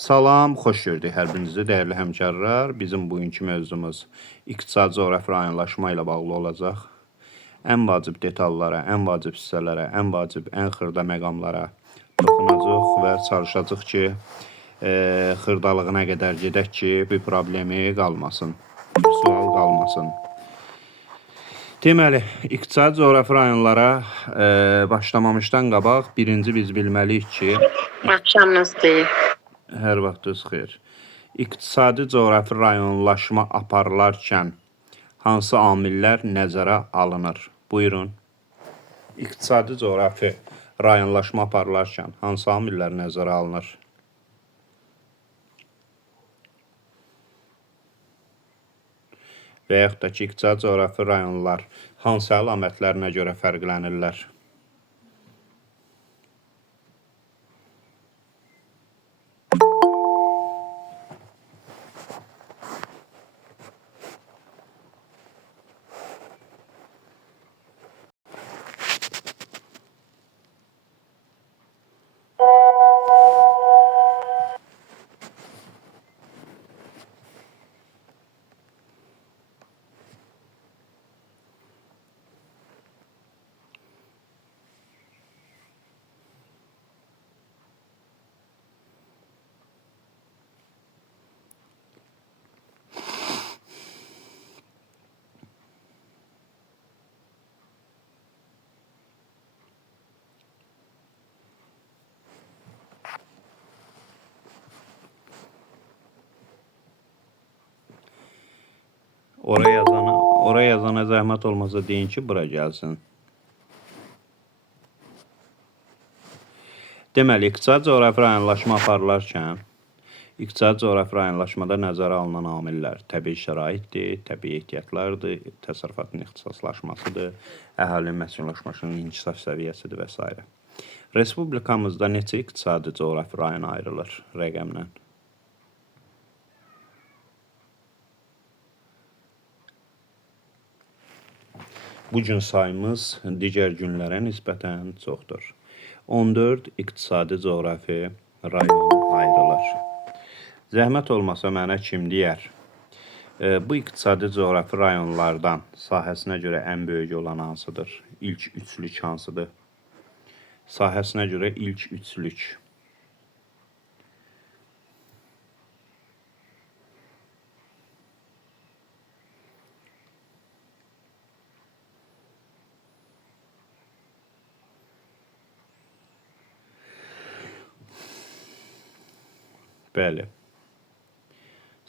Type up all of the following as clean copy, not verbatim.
Salam, xoş gördük hər birinizi, dəyərli həmkarlar. Bizim bugünkü mövzumuz iqtisadi coğrafi rayonlaşma ilə bağlı olacaq. Ən vacib detallara, ən vacib hissələrə, ən vacib, ən xırda məqamlara toxunacaq və çalışacaq ki, xırdalığına qədər gedək ki, bir problemi qalmasın, bir sual qalmasın. Deməli, iqtisadi coğrafi rayonlara başlamamışdan qabaq birinci biz bilməliyik ki, Axşamınız xeyir. hər vaxtınız xeyir. İqtisadi coğrafi rayonlaşma aparılarkən hansı amillər nəzərə alınır? Buyurun. İqtisadi coğrafi rayonlaşma aparılarkən hansı amillər nəzərə alınır? Və yaxud da ki, iqtisadi coğrafi rayonlar hansı əlamətlərinə görə fərqlənirlər? Oraya yazana zəhmət olmasa deyin ki, bura gəlsin. Deməli, iqtisadi coğrafi rayonlaşma aparılarkən iqtisadi coğrafi rayonlaşmada nəzərə alınan amillər təbii şəraitdir, təbii ehtiyatlardır, təsərrüfatın ixtisaslaşmasıdır, əhalinin məskunlaşmasının inkişaf səviyyəsidir və s. Respublikamızda neçə iqtisadi coğrafi rayon ayrılır rəqəmlə? Bugün sayımız digər günlərə nisbətən çoxdur. 14 iqtisadi coğrafi rayon ayrılır. Zəhmət olmasa mənə kim deyər? Bu iqtisadi coğrafi rayonlardan sahəsinə görə ən böyük olan hansıdır? İlk üçlük hansıdır? Sahəsinə görə ilk üçlük. Bəli.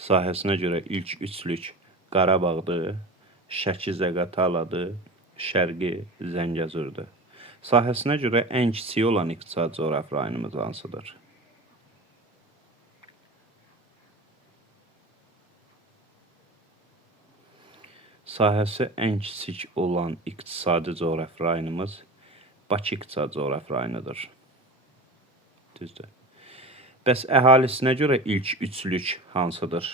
Sahəsinə görə ilk üçlük Qarabağdır, Şəki Zəqataladır, Şərqi Zəngəzurdur. Sahəsinə görə ən kiçik olan iqtisadi coğrafi rayonumuz hansıdır? Sahəsi ən kiçik olan iqtisadi coğrafi rayonumuz Bakı iqtisadi coğrafi rayonudur. Düzdür. Bəs əhalisinə görə ilk üçlük hansıdır?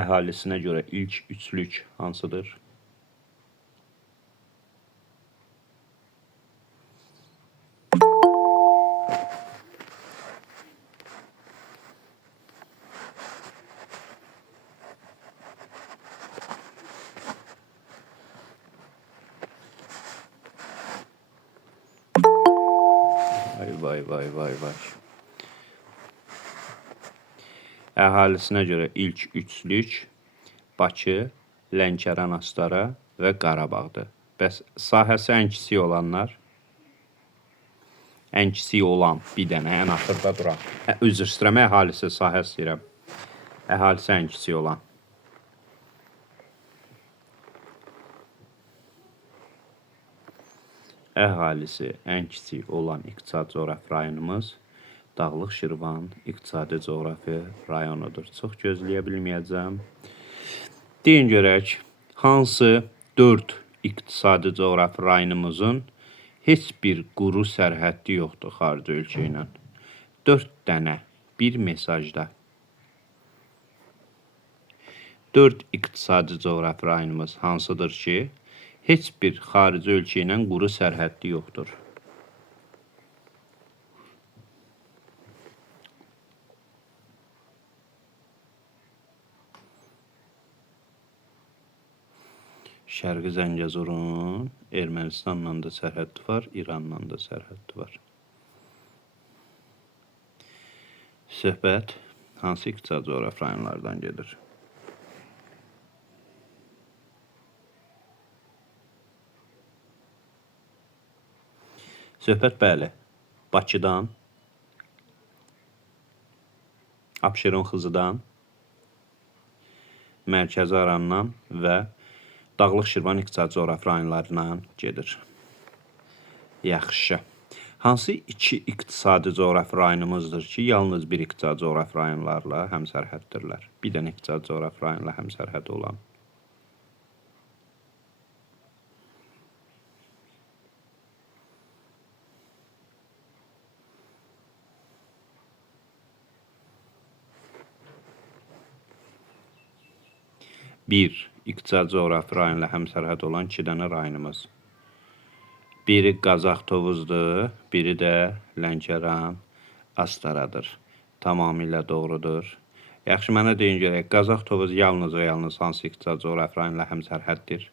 Əhalisinə görə ilk üçlük hansıdır? Vay. Əhalisinə görə ilk üçlük Bakı, Lənkəran, Astara və Qarabağdır. Bəs sahəsi ən kiçik olanlar? Ən kiçik olan bir dənə, ən axırda duran. Üzr istəyirəm, əhalisi sahə istəyirəm. Əhalisi ən kiçik olan. Əhalisi ən kiçik olan iqtisadi coğrafi rayonumuz Dağlıq Şirvan iqtisadi coğrafi rayonudur. Çox gözləyə bilməyəcəm. Deyin görək, hansı 4 iqtisadi coğrafi rayonumuzun heç bir quru sərhəddi yoxdur xarici ölkə ilə? 4 dənə bir mesajda. 4 iqtisadi coğrafi rayonumuz hansıdır ki, Heç bir xarici ölkə ilə quru sərhəddi yoxdur. Şərqi Zəngəzurun Ermənistanla da sərhəddi var, İranla da sərhəddi var. Söhbət hansı iqtisadi coğrafi rayonlardan gedir? Söhbət bəli, Bakıdan, Abşeron Xızıdan, Mərkəzi Arandan və Dağlıq Şirvan iqtisadi coğrafi rayonlarından gedir. Yaxşı. Hansı iki iqtisadi coğrafi rayonumuzdur ki, yalnız bir iqtisadi coğrafi rayonlarla həmsərhəddirlər? Bir dənə iqtisadi coğrafi rayonla həmsərhəd olan. Bir, iqtisadi coğrafi rayonla həmsərhəd olan iki dənə rayonumuz. Biri Qazax Tovuzdur, biri də Lənkəran Astaradır. Tamamilə doğrudur. Yaxşı, mənə deyin görək, Qazax Tovuz yalnız və yalnız hansı iqtisadi coğrafi rayonla həmsərhəddir?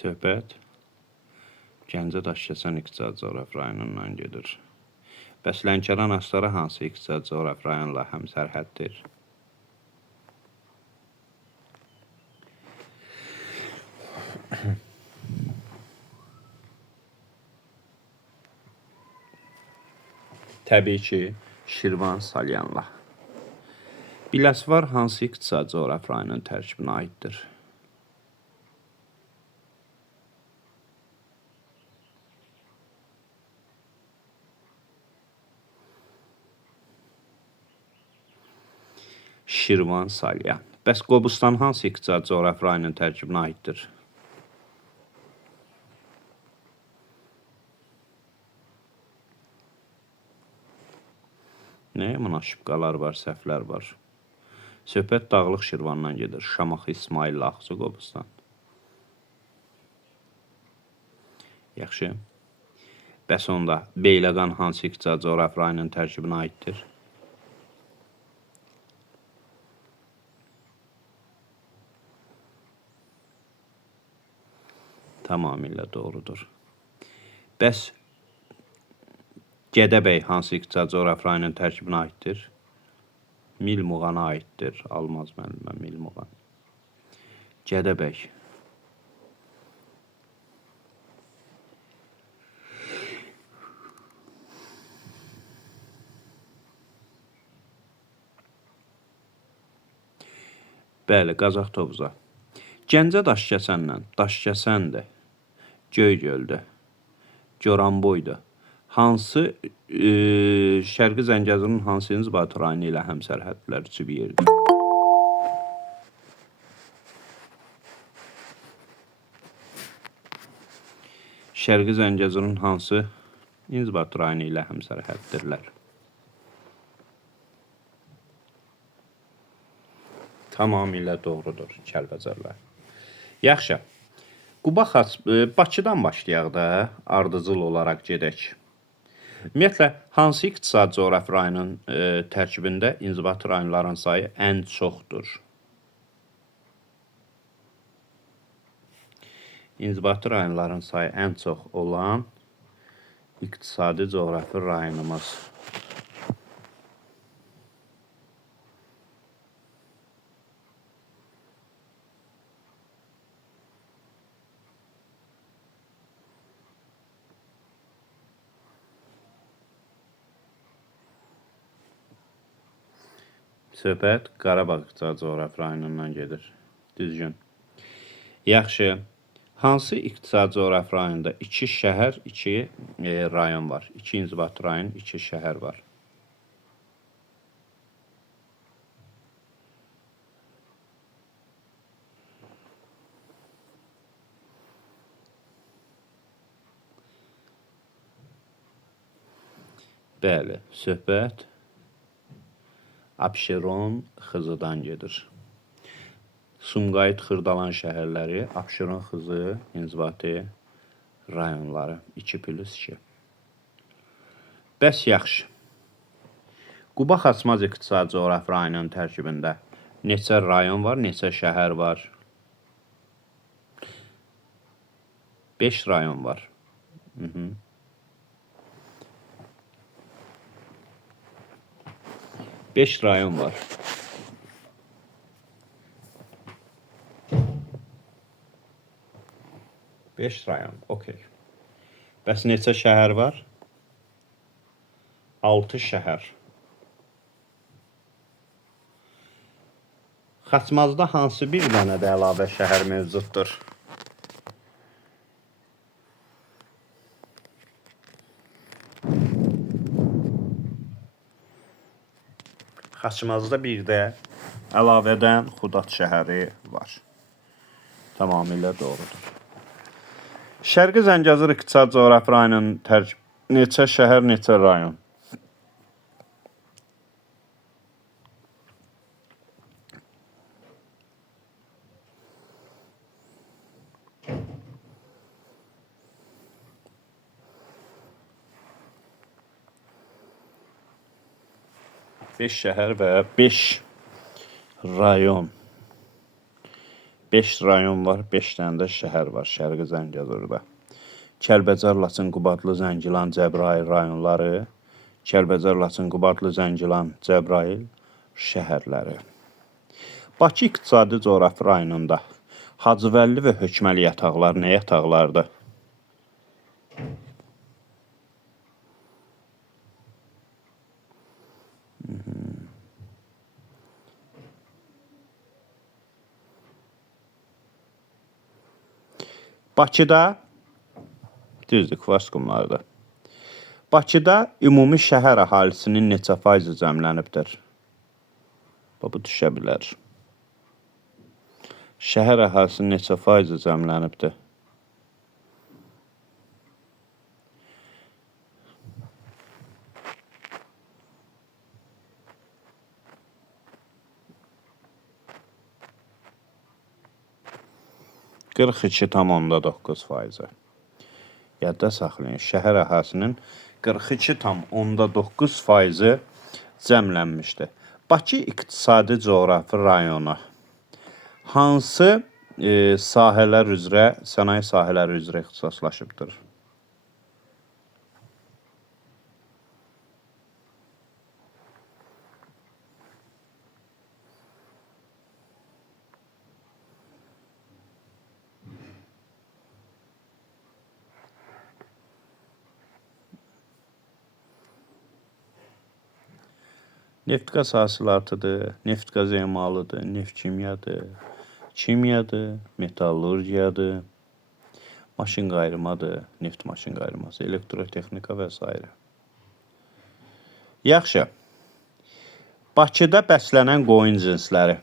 Söhbət Gəncə Daşkəsən iqtisadi coğrafi rayonundan gedir. Bəs Lənkəran Astara hansı iqtisadi coğrafi rayonla həmsərhəddir? Təbii ki, Şirvan Salyanla. Biləsuvar hansı iqtisadi coğrafi rayonun tərkibinə aiddir? Şirvan Salyan. Bəs Qobustan hansı iqtisadi coğrafi rayonun tərkibinə aiddir? Nəyə münasibqalar var, səhvlər var? Söhbət Dağlıq Şirvandan gedir. Şamaxı, İsmail, Ağsu, Qobustan. Yaxşı. Bəs onda Beyləqan hansı iqtisadi coğrafi rayonun tərkibinə aiddir? Tamamilə doğrudur. Bəs Gədəbəy hansı iqtisadi coğrafi rayonun tərkibinə aiddir? Milmuğana aiddir. Almaz müəllimə Milmuğan. Gədəbəy. Bəli, Qazax Tovuza. Gəncə Daşkəsənlə, Daşkəsəndir, Göygöldür, Goranboydur. Hansı Şərqi Zəngəzurun hansı inzibati rayonu ilə həmsərhədlər üçü bir yerdir? Şərqi Zəngəzurun hansı inzibati rayonu ilə həmsərhəddirlər? Tamamilə doğrudur, Kəlbəcərlər. Yaxşı. Quba xas, Bakıdan başlayaq da, ardıcıl olaraq gedək. Ümumiyyətlə, hansı iqtisadi coğrafi rayonun tərkibində inzibati rayonların sayı ən çoxdur? İnzibati rayonların sayı ən çox olan iqtisadi coğrafi rayonumuz. Söhbət Qarabağ iqtisadi coğrafi rayonundan gedir. Düzgün. Yaxşı. Hansı iqtisadi coğrafi rayonda 2 şəhər, 2 rayon var? 2 inzibati rayon, 2 şəhər var. Bəli, söhbət Abşeron, Xızıdan gedir. Sumqayıt, Xırdalan şəhərləri, Abşeron, Xızı, inzibati rayonları 2+2. Bəs yaxşı. Quba Xaçmaz İqtisadi Coğrafi rayonunun tərkibində neçə rayon var, neçə şəhər var? 5 rayon var. 5 rayon var. Beş rayon, okey. Bəs neçə şəhər var? 6 şəhər. Xaçmazda hansı bir dənə də əlavə şəhər mövcuddur? Xaçmazda bir də əlavədən Xudat şəhəri var. Tamamilə doğrudur. Şərqi Zəngəzur İqtisadi Coğrafi rayonunun neçə şəhər, neçə rayon? Beş şəhər və 5 rayon. 5 rayon var, 5 dənə də şəhər var Şərqi Zəngəzurda. Kəlbəcər, Laçın, Qubadlı, Zəngilan, Cəbrayıl rayonları, Kəlbəcər, Laçın, Qubadlı, Zəngilan, Cəbrayıl şəhərləri. Bakı İqtisadi Coğrafi rayonunda Hacıvəlli və Hökməli yataqlar nə yataqlardır? Bakıda, düzdür, Kuvars qumlarıdır. Bakıda ümumi şəhər əhalisinin neçə faizi cəmlənibdir? Bu düşə bilər. Şəhər əhalisinin neçə faizi cəmlənibdir? %42,9%. Yadda saxlayın, şəhər əhalisinin 42,9% cəmlənmişdir. Bakı İqtisadi Coğrafi rayonu hansı sahələr üzrə, sənaye sahələri üzrə ixtisaslaşıbdır? Neft-qaz hasilatıdır, neft-qaz emalıdır, neft-kimyadır, kimyadır, metallurgiyadır, maşın qayrımadır, neft maşın qayrıması, elektrotexnika və s. Yaxşı. Bakıda bəslənən qoyun cinsləri.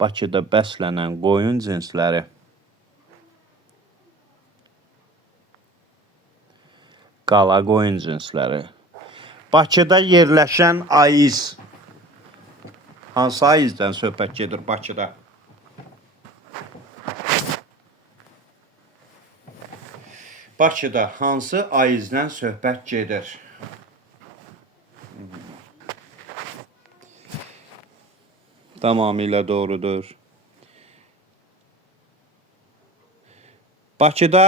Bakıda bəslənən qoyun cinsləri. Qala qoyun cinsləri. Bakıda yerləşən aiz. Hansı aizdən söhbət gedir Bakıda? Bakıda hansı aizdən söhbət gedir? Tamamilə doğrudur. Bakıda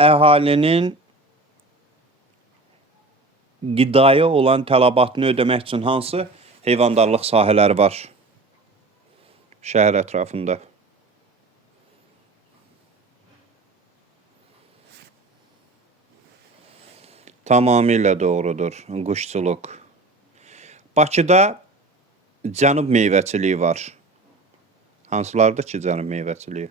əhalinin qidaya olan tələbatını ödəmək üçün hansı heyvandarlıq sahələri var şəhər ətrafında? Tamamilə doğrudur, quşçuluq. Bakıda cənub meyvəçiliyi var. Hansılardır ki, cənub meyvəçiliyi?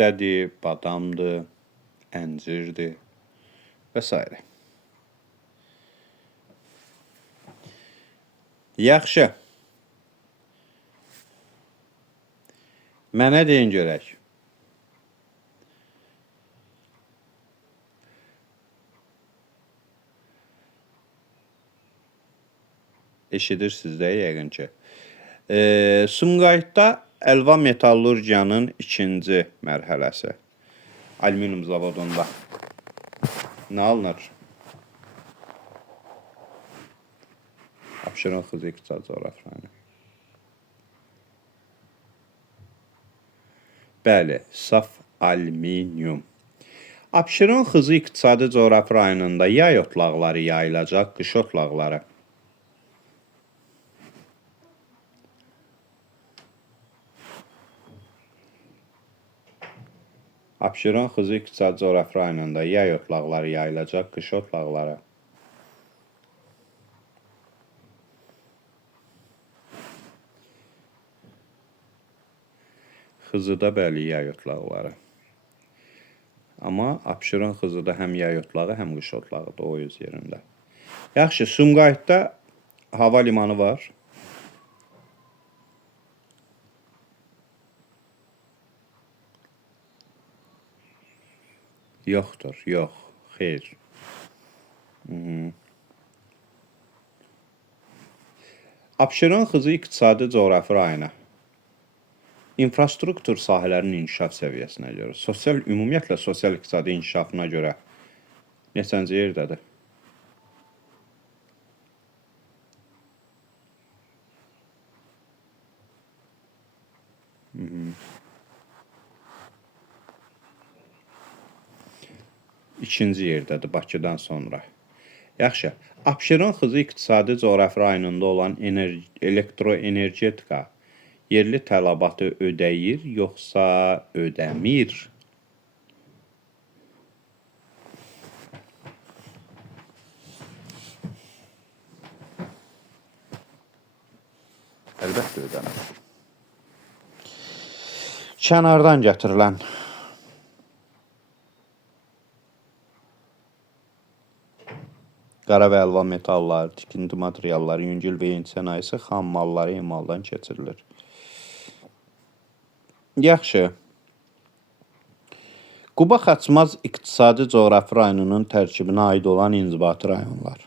vişlədir, badamdır, əncirdir və s. Yaxşı. Mənə deyin görək. Eşidirsiniz də yəqin ki. Sumqayıtda əlva metallurgiyanın ikinci mərhələsi. Alüminium zavodunda. Nə alınır? Abşeron Xızı İqtisadi Coğrafi rayonu. Bəli, saf alüminium. Abşeron Xızı İqtisadi Coğrafi rayonunda yay otlaqları yayılacaq, qış otlaqları. Abşeron Xızı İqtisadi Coğrafi rayonunda yay otlaqları yayılacaq, qış otlaqları. Xızıda bəli yay otlaqları. Amma Abşeron Xızıda həm yay otlağı, həm qış otlağı da o öz yerində. Yaxşı, Sumqayıtda hava limanı var. Yoxdur, yox, xeyr. Abşeron Xızı İqtisadi Coğrafi rayonu. İnfrastruktur sahələrinin inkişaf səviyyəsinə görə, ümumiyyətlə sosial iqtisadi inkişafına görə neçənci yerdədir? İkinci yerdədir Bakıdan sonra. Yaxşı, Abşeron Xızı İqtisadi Coğrafi rayonunda olan elektroenergetika yerli tələbatı ödəyir, yoxsa ödəmir? Əlbəttə ödənir. Kənardan gətirilən qara və əlva metallar, tikinti materialları, yüngül və yeni sənayesi xam malları emaldan keçirilir. Yaxşı. Quba Xaçmaz İqtisadi Coğrafi rayonunun tərkibinə aid olan inzibati rayonlar.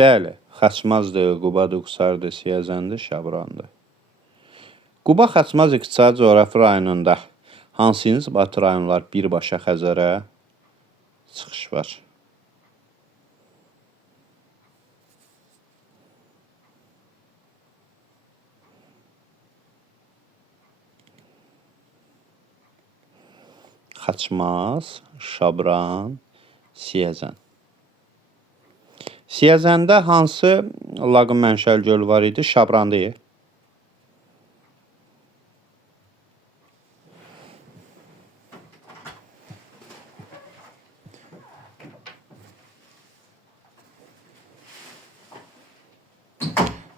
Bəli, Xaçmazdır, Qubadır, Qusardır, Siyəzəndir, Şabrandır. Quba Xaçmaz İqtisadi Coğrafi rayonunda hansı inzibati rayonlar birbaşa Xəzərə çıxış var? Xaçmaz, Şabran, Siyəzən. Siyəzəndə hansı laqım mənşəli göl var idi? Şabran deyil.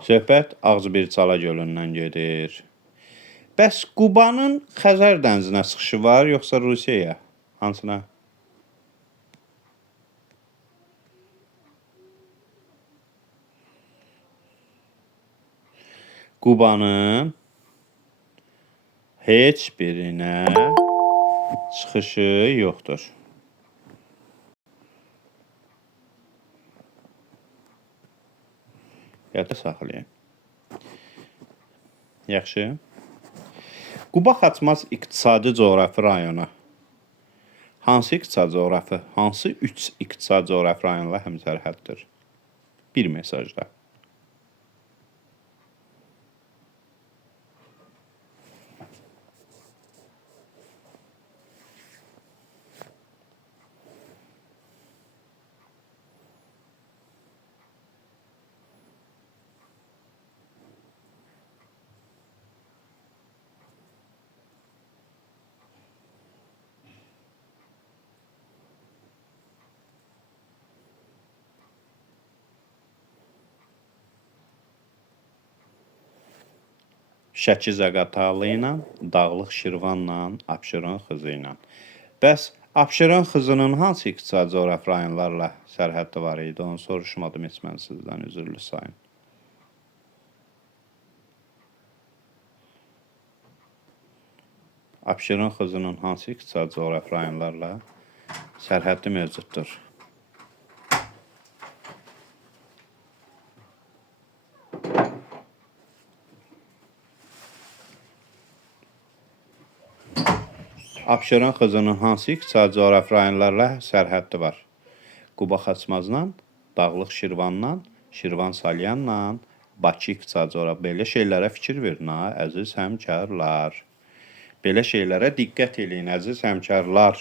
Söhbət Ağzıbirçala gölündən gedir. Bəs Qubanın Xəzər dənizinə çıxışı var, yoxsa Rusiyaya? Hansına? Qubanın heç birinə çıxışı yoxdur. Yadda saxlayın. Yaxşı. Quba Xaçmaz İqtisadi Coğrafi rayonu. Hansı iqtisadi coğrafi? Hansı 3 iqtisadi coğrafi rayonla həmsərhəddir? Bir mesajda. Şəki Zaqatalı ilə, Dağlıq Şirvanla, Abşeron xızı ilə. Bəs Abşeron xızının hansı iqtisadi coğrafi rayonlarla sərhəddi var idi? Onu soruşmadım heç mən sizdən, üzürlü sayın. Abşeron xızının hansı iqtisadi coğrafi rayonlarla sərhəddi mövcuddur? Abşeron xızının hansı iqtisadi coğrafi rayonlarla sərhəddi var? Quba Xaçmazla, Dağlıq Şirvanla, Şirvan Salyanla, Bakı iqtisadi coğrafi. Belə şeylərə fikir verin ha, əziz həmkarlar. Belə şeylərə diqqət eləyin, əziz həmkarlar.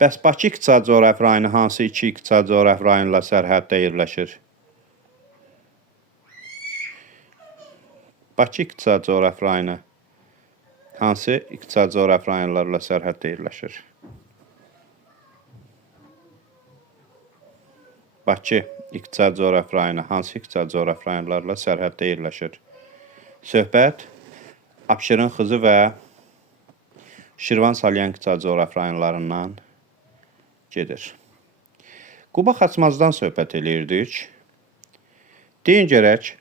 Bəs Bakı iqtisadi coğrafi rayonu hansı iki iqtisadi coğrafi rayonla sərhəddə yerləşir? Bakı iqtisadi coğrafi rayonu hansı iqtisadi coğrafi rayonlarla sərhəddə yerləşir? Bakı iqtisadi coğrafi rayonu hansı iqtisadi coğrafi rayonlarla sərhəddə yerləşir? Söhbət Abşeron xızı və Şirvan Salyan iqtisadi coğrafi rayonlarından gedir. Quba Xaçmazdan söhbət eləyirdik. Deyin görək,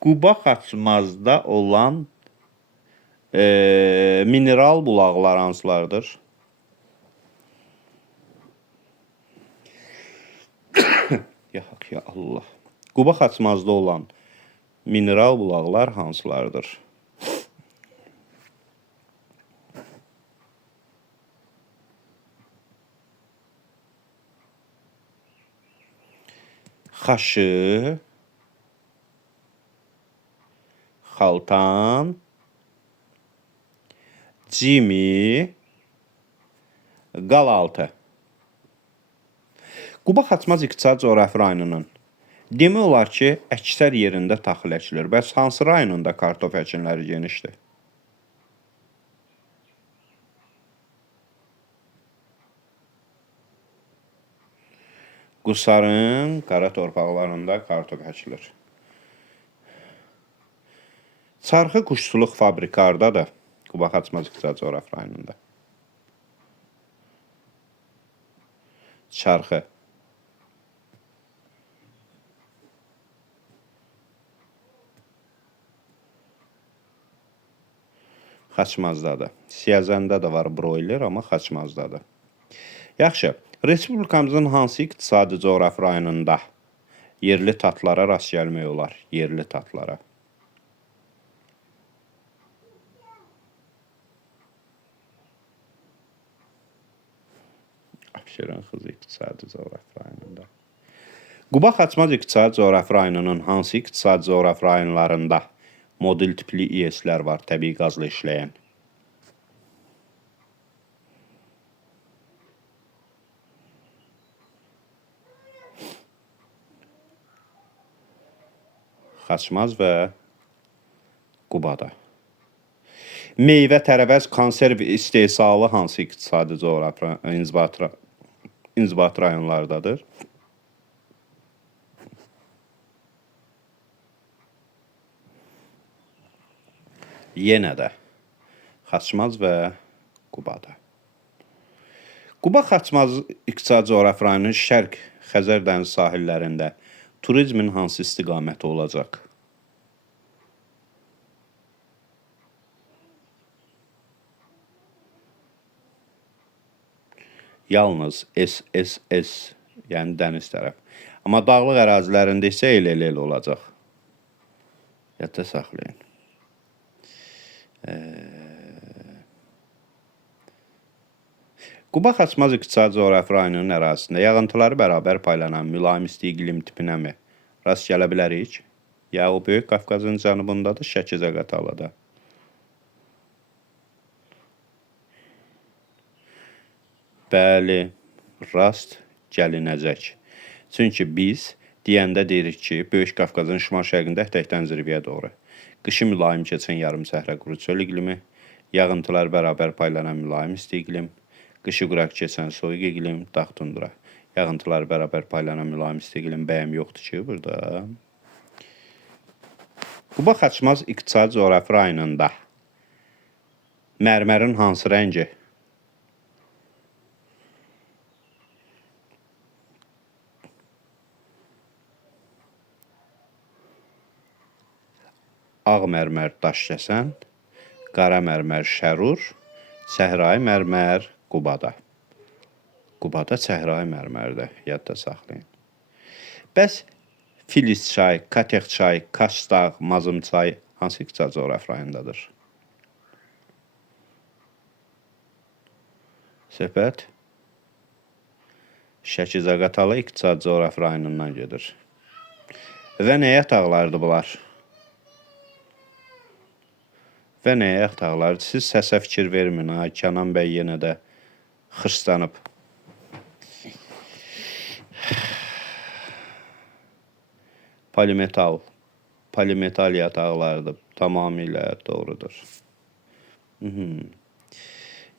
Quba Xaçmazda olan mineral bulaqlar hansılardır? Ya Allah. Quba Xaçmazda olan mineral bulaqlar hansılardır? Xaşı, Xaltan, Cimi, Qalaltı. Quba Xaçmaz iqtisadi coğrafi rayonunun demək olar ki, əksər yerində taxıl əkilir. Bəs hansı rayonunda kartof əkinləri genişdir? Qusarın qara torpaqlarında kartof əkilir. Çarxı quşçuluq fabrikardadır. Quba Xaçmaz iqtisadi coğrafi rayonunda. Çarxı. Xaçmazdadır. Siyəzəndə də var broiler, amma Xaçmazdadır. Yaxşı, Respublikamızın hansı iqtisadi coğrafi rayonunda yerli tatlara rast gəlmək olar? Yerli tatlara. Abşeron xızı iqtisadi coğrafi rayonunda. Quba Xaçmaz iqtisadi coğrafi rayonunun hansı iqtisadi coğrafi rayonlarında model tipli İES-lər var, təbii qazla işləyən? Xaçmaz və Qubada. Meyvə, tərəvəz, konserv istehsalı hansı iqtisadi coğrafi inzibat rayonlardadır? Yenə də Xaçmaz və Qubada. Quba Xaçmaz iqtisadi coğrafi rayonunun Şərq Xəzər dəniz sahillərində turizmin hansı istiqaməti olacaq? Yalnız SSS, yəni dəniz tərəf. Amma dağlıq ərazilərində isə el olacaq. Yadda saxlayın. Quba Xaçmaz iqtisadi coğrafi rayonunun ərazisində yağıntıları bərabər paylanan mülayim isti iqlim tipinə mi rast gələ bilərik? Ya o Böyük Qafqazın cənubundadır, Şəki Zaqatalıda. Bəli, rast gəlinəcək. Çünki biz deyəndə deyirik ki, Böyük Qafqazın şimal-şərqində ətəkdən zirvəyə doğru. Qışı mülayim keçən yarım səhra quru çöl iqlimi, yağıntılar bərabər paylanan mülayim isti iqlim, qışı quraq keçən soyuq iqlim, dağ tundra. Yağıntılar bərabər paylanan mülayim isti iqlim bəyəm yoxdur ki burada. Quba Xaçmaz İqtisadi Coğrafi rayonunda mərmərin hansı rəngi? Ağ mərmər Daşkəsən, qara mərmər Şərur, səhrai mərmər Qubada. Qubada səhrai mərmərdir, yadda saxlayın. Bəs Filiz çay, Katex çay, Kaşdağ, Mazım çay hansı iqtisadi coğrafi rayondadır? Söhbət Şəki-Zaqatala iqtisadi coğrafi rayonundan gedir. Və nə yataqlardır bunlar? Və nə yataqlardır? Siz səsə fikir vermin, ha? Kənan bəy yenə də xırslanıb. Polimetal. Polimetal yataqlardır. Tamamilə doğrudur.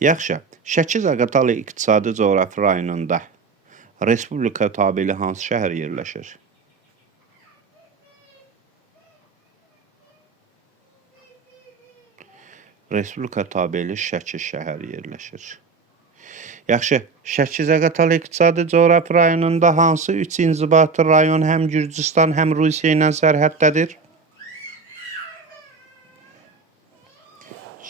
Yaxşı. Şəki-Zaqatala iqtisadi coğrafi rayonunda Respublika tabeli hansı şəhər yerləşir? Respublika tabeli Şəki şəhəri yerləşir. Yaxşı, Şəki-Zaqatala iqtisadi coğrafi rayonunda hansı 3 inzibati rayon həm Gürcüstan, həm Rusiya ilə sərhəddədir?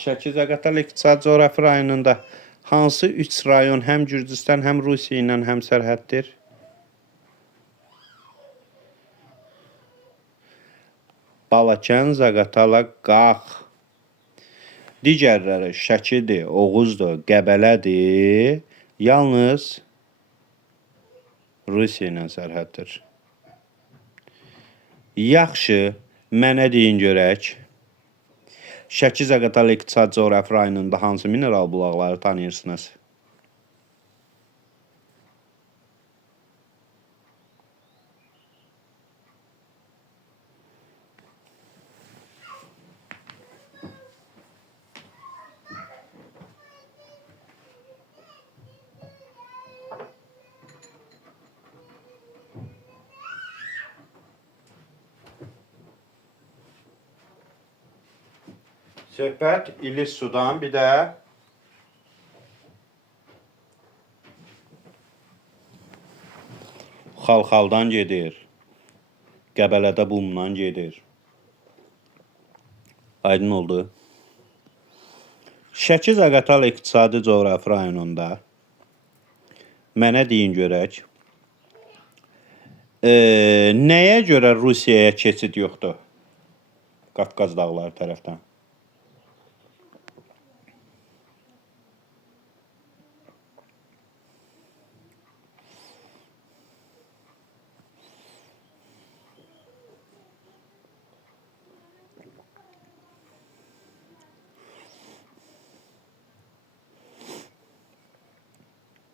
Şəki-Zaqatala iqtisadi coğrafi rayonunda hansı 3 rayon həm Gürcüstan, həm Rusiya ilə həmsərhəddir? Balakən, Zaqatala, Qax. Digərləri Şəkidir, Oğuzdur, Qəbələdir. Yalnız Rusiya ilə sərhəddir. Yaxşı, mənə deyin görək. Şəki-Zaqatala iqtisadi coğrafi rayonunda hansı mineral bulaqları tanıyırsınız? Söhbət İlis sudan, bir də Xalxaldan gedir. Qəbələdə Bumdan gedir. Aydın oldu. Şəki-Zaqatala iqtisadi coğrafi rayonunda mənə deyin görək. Nəyə görə Rusiyaya keçid yoxdur? Qafqaz dağları tərəfdən.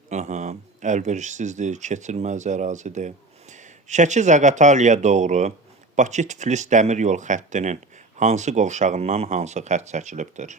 Aha, əlverişsizdir, keçilməz ərazidir. Şəki-Zaqatalaya doğru Bakı-Tiflis dəmir yol xəttinin hansı qovşağından hansı xətt çəkilibdir?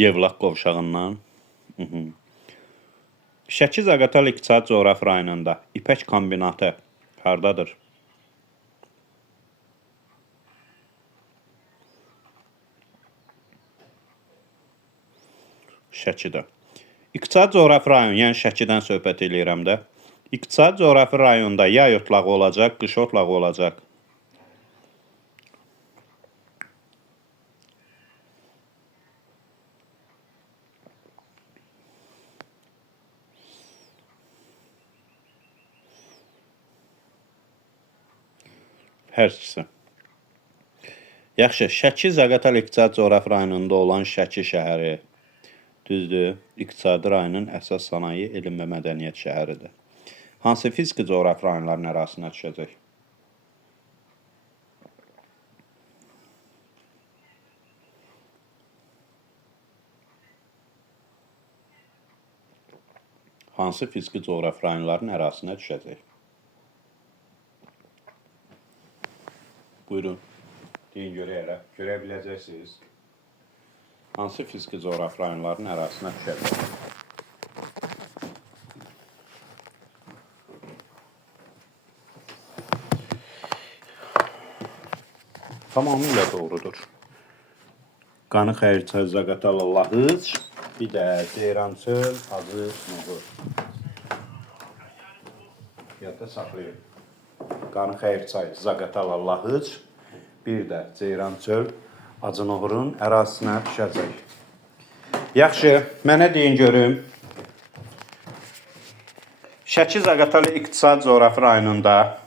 Yevlaq qovşağından. Şəki-Zaqatala iqtisadi coğrafi rayonunda İpək kombinatı hardadır? Şəkidə. İqtisadi coğrafi rayon, yəni Şəkidən söhbət eləyirəm də. İqtisadi coğrafi rayonda yay otlağı olacaq, qış otlağı olacaq. Hər ikisi. Yaxşı, Şəki-Zaqatala iqtisadi coğrafi rayonunda olan Şəki şəhəri, düzdür, iqtisadi rayonun əsas sənaye, elm və mədəniyyət şəhəridir. Hansı fiziki coğrafi rayonların ərazisinə düşəcək? hansı fiziki coğrafi rayonların ərazisinə düşəcək? Buyurun. Deyin görək elə. Görə biləcəksiniz. Hansı fiziki coğrafi rayonların ərazisinə düşəcək? Tamamilə doğrudur. Qanı Xəyrçay, Zaqatala, Lahıc, bir də Ceyrançöl, Hacı Noğur. Yadda saxlayın. Qanı Xəyrçay, Zaqatala, Lahıc, bir də Ceyrançöl, Hacı Noğurun ərazisinə düşəcək. Yaxşı, mənə deyin görüm. Şəki Zaqatala İqtisadi Coğrafi rayonunda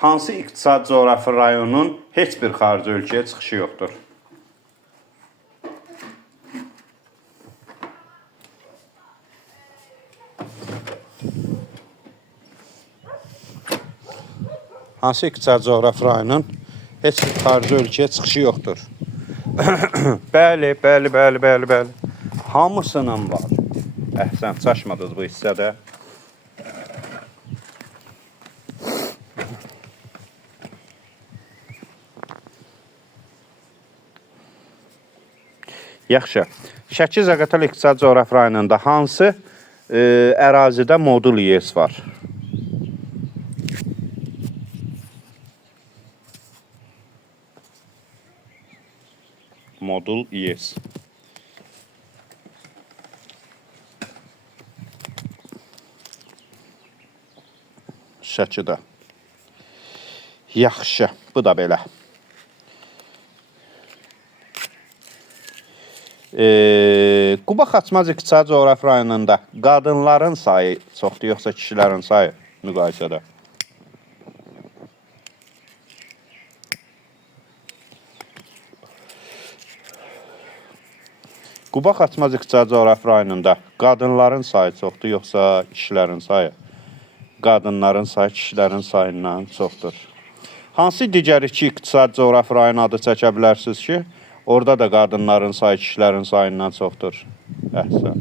hansı iqtisadi coğrafi rayonun heç bir xarici ölkəyə çıxışı yoxdur? Hansı iqtisadi coğrafi rayonun heç bir xarici ölkəyə çıxışı yoxdur? Bəli. Hamısının var. Əhsən, çaşmadınız bu hissədə. Yaxşı. Şəki Zaqatala İqtisadi Coğrafi rayonunda hansı ərazidə modul İES var? Modul İES. Şəkidə. Yaxşı, bu da belə. Quba Xaçmaz İqtisadi Coğrafi rayonunda qadınların sayı çoxdur, yoxsa kişilərin sayı müqayisədə? Quba Xaçmaz İqtisadi Coğrafi rayonunda qadınların sayı çoxdur, yoxsa kişilərin sayı? Qadınların sayı kişilərin sayından çoxdur. Hansı digər iki iqtisadi coğrafi rayon adı çəkə bilərsiniz ki, orada da qadınların sayı kişilərin sayından çoxdur? Əhsən.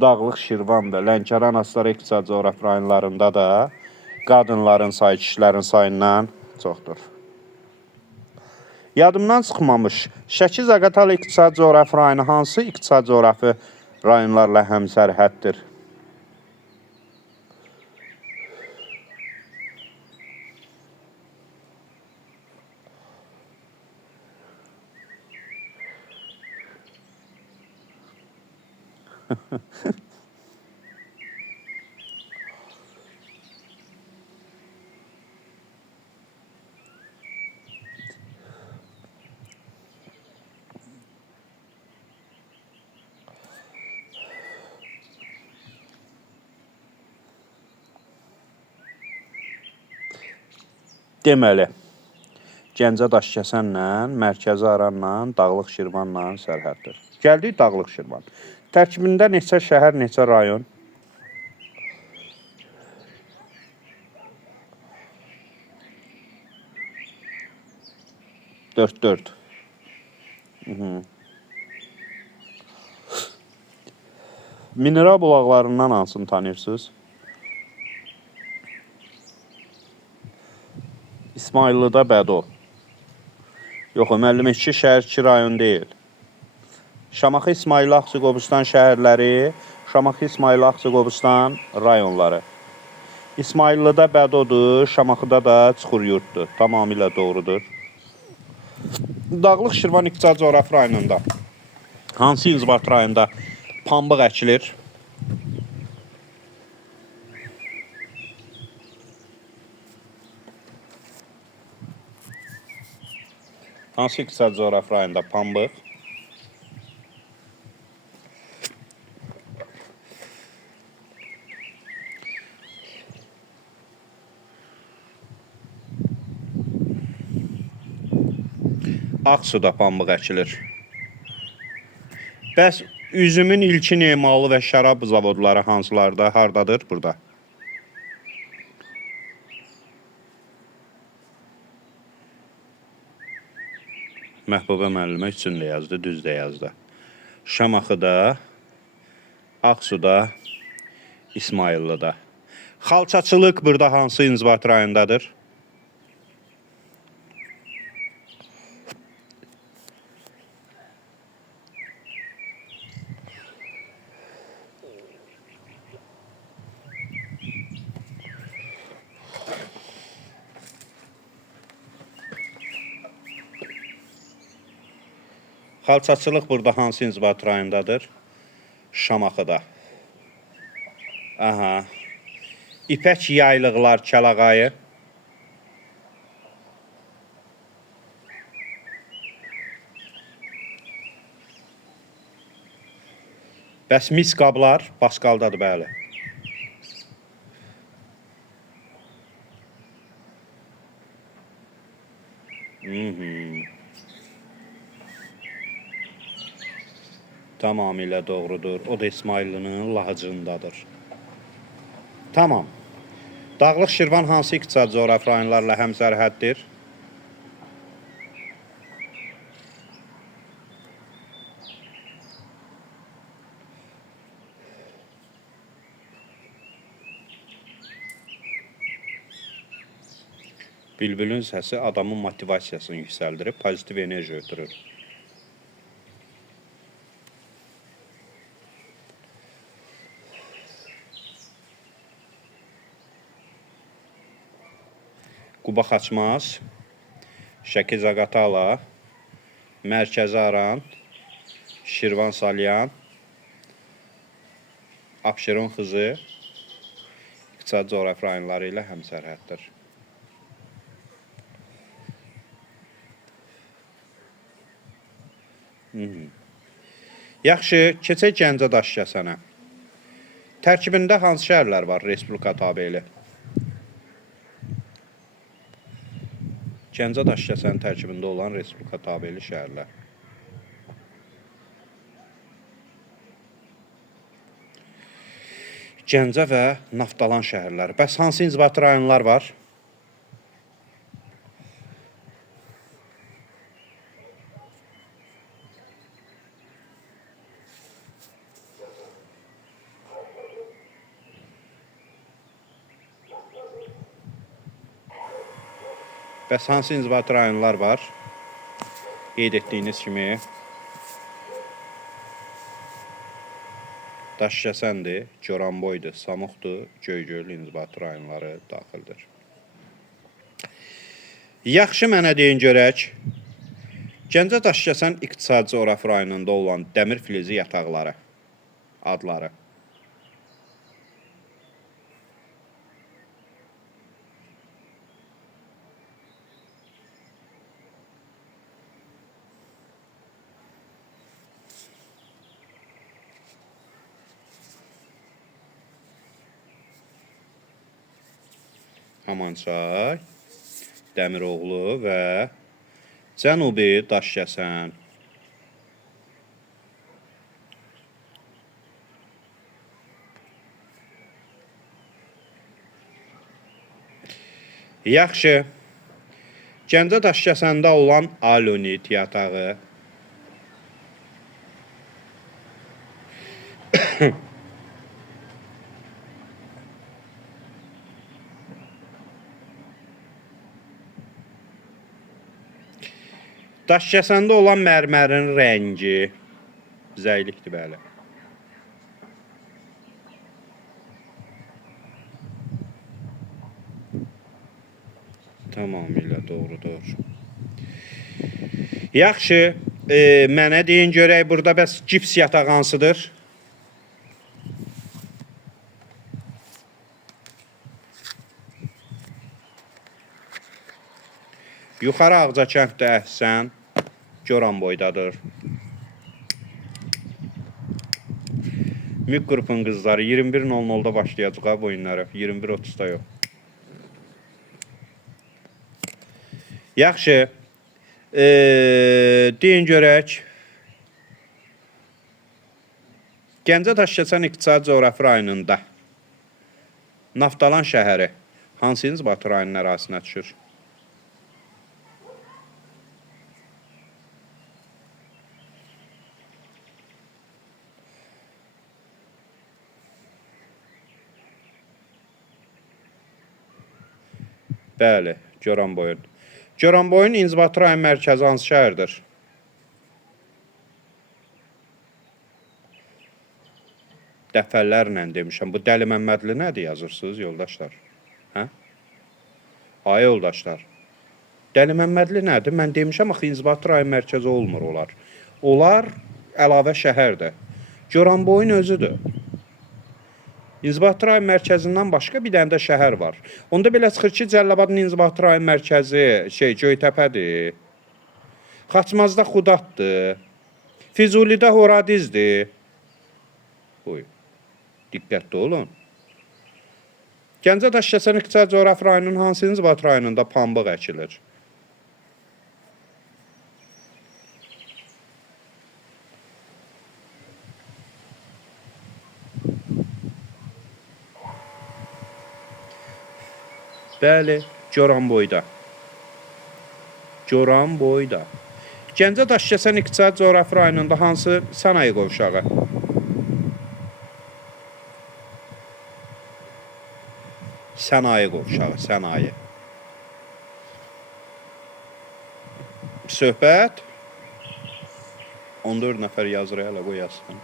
Dağlıq Şirvan və Lənkəran Astara İqtisadi Coğrafi rayonlarında da qadınların sayı kişilərin sayından çoxdur. Yadımdan çıxmamış, Şəki Zaqatala İqtisadi Coğrafi rayonu hansı iqtisadi coğrafi rayonlarla həmsərhəddir? Deməli, Gəncə Daşkəsənlə, Mərkəzi Aranla, Dağlıq Şirvanla sərhəddir. Gəldik Dağlıq Şirvan. Tərkibində neçə şəhər, neçə rayon? Dörd. Mineral bulaqlarından hansını tanıyırsınız? İsmayıllıda Bədo. Yox, müəllim, 2 şəhər, 2 rayon deyil. Şamaxı, İsmayıllı, Ağca-Qobustan şəhərləri, Şamaxı, İsmayıllı, Ağca-Qobustan rayonları. İsmayıllıda Bədodur, Şamaxıda da Çuxuryurtdur. Tamamilə doğrudur. Dağlıq Şirvan İqtisadi Coğrafi rayonunda hansı inzibat rayonunda pambıq əkilir? Hansı iqtisadi coğrafi rayonunda pambıq? Ağsuda pambıq əkilir. Bəs üzümün ilkin emalı və şərab zavodları hansılarda, hardadır burada? Məhbuba müəllimə üçün də yazdı, düz də yazdı. Şamaxıda, Ağsuda, İsmayıllıda. Xalçaçılıq burada hansı inzibat rayondadır? Xalçaçılıq burada hansı inzibat rayondadır? Şamaxıda. Aha. İpək yaylıqlar Kəlağayı. Bəs mis qablar Basqaldadır, bəli. Tamamilə doğrudur. O da İsmayıllının Lahıcındadır. Tamam. Dağlıq Şirvan hansı iqtisadi coğrafi rayonlarla həmsərhəddir? Bülbülün səsi adamın motivasiyasını yüksəldirib, pozitiv enerji ötürür. Quba Xaçmaz, Şəki Zaqatala, Mərkəzi Aran, Şirvan Salyan, Abşeron Xızı iqtisadi coğrafi rayonları ilə həmsərhəddir. Yaxşı, keçək Gəncə Daşkəsənə. Tərkibində hansı şəhərlər var Respublika tabeli? Gəncə Daşkəsənin tərkibində olan Respublika tabeli şəhərlər. Gəncə və Naftalan şəhərləri. Bəs hansı inzibati rayonlar var? Bəs hansı inzibati rayonlar var? Qeyd etdiyiniz kimi Daşkəsəndir, Goranboydur, Samuqdur, Göygöl inzibati rayonları daxildir. Yaxşı, mənə deyin görək. Gəncə Daşkəsən iqtisadi coğrafi rayonunda olan dəmir filizi yataqları adları. Amançay, Dəmiroğlu və Cənubi Daşkəsən. Yaxşı, Gəncə Daşkəsəndə olan Alunit yatağı. Daşkəsəndə olan mərmərin rəngi zəylikdir, bəli. Tamamilə doğrudur. Yaxşı, mənə deyin görək, burada bəs gips yatağı hansıdır? Yuxarı Ağcakənddə Əhsən, Goranboydadır. Mük qrupun qızları 21:00-da başlayacaq bu oyunlara, 21:30-da yox. Yaxşı, deyin görək. Gəncə Daşkəsən iqtisadi coğrafi rayonunda Naftalan şəhəri hansı inzibati rayonun ərazisinə düşür? Bəli, Goranboyun. Goranboyun İnzibati rayon mərkəzi hansı şəhərdir? Dəfələrlə demişəm. Bu Dəli Məmmədli nədir yazırsınız yoldaşlar? Hə? Ay yoldaşlar. Dəli Məmmədli nədir? Mən demişəm axı İnzibati rayon mərkəzi olmur onlar. Onlar əlavə şəhərdir. Goranboyun özüdür. İnzibati rayon mərkəzindən başqa bir dənə də şəhər var. Onda belə çıxır ki, Cəlilabadın İnzibati rayon mərkəzi Göytəpədir. Xaçmazda Xudatdır. Füzulidə Horadizdir. Buyur. Diqqətli olun. Gəncə Daşkəsən İqtisadi Coğrafi rayonunun hansı İnzibati rayonunda pambıq əkilir? Bəli, Goranboyda. Goranboyda. Gəncə Daşkəsən İqtisadi Coğrafi rayonunda hansı sənaye qovşağı? Sənaye qovşağı, sənaye. Söhbət 14 nəfər yazır hələ qoyasın.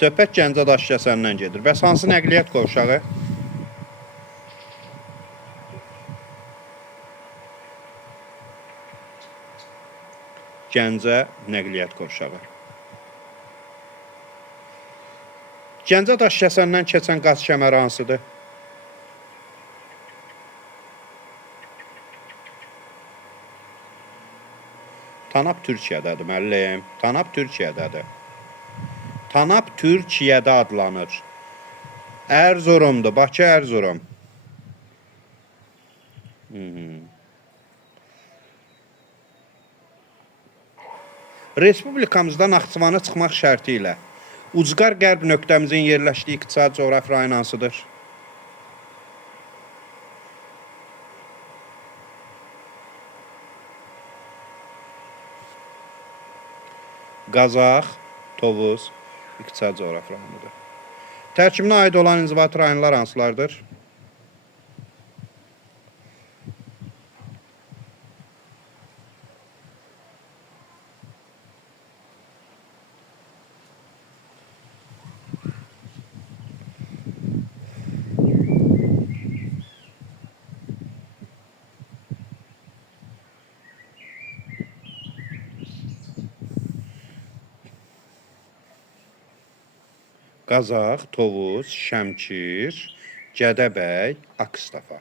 Söhbət Gəncə Daşkəsəndən gedir. Bəs hansı nəqliyyat qovşağı? Gəncə nəqliyyat qovşağı. Gəncə Daşkəsəndən keçən qaz kəməri hansıdır? Tanap Türkiyədədir müəllim. Tanap Türkiyədədir. Tanap Türkiyədə adlanır. Ərzurumdur, Bakı Ərzurum. Respublikamızda Naxçıvana çıxmaq şərti ilə ucqar qərb nöqtəmizin yerləşdiyi iqtisadi coğrafi rayon hansıdır? Qazax, Tovuz, iqtisadi coğrafi rayonudur. Tərkibinə aid olan inzibati rayonlar hansılardır? Qazax, Tovuz, Şəmkir, Gədəbəy, Akstafa.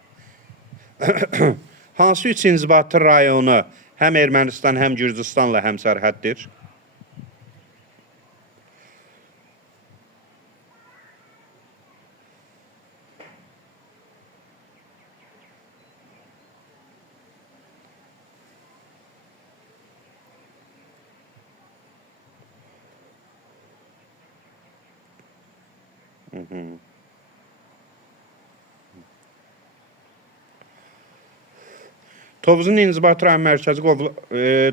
Hansı üç inzibati rayonu həm Ermənistan, həm Gürcüstanla həmsərhəddir? Tovuzun inzibati rayon mərkəzi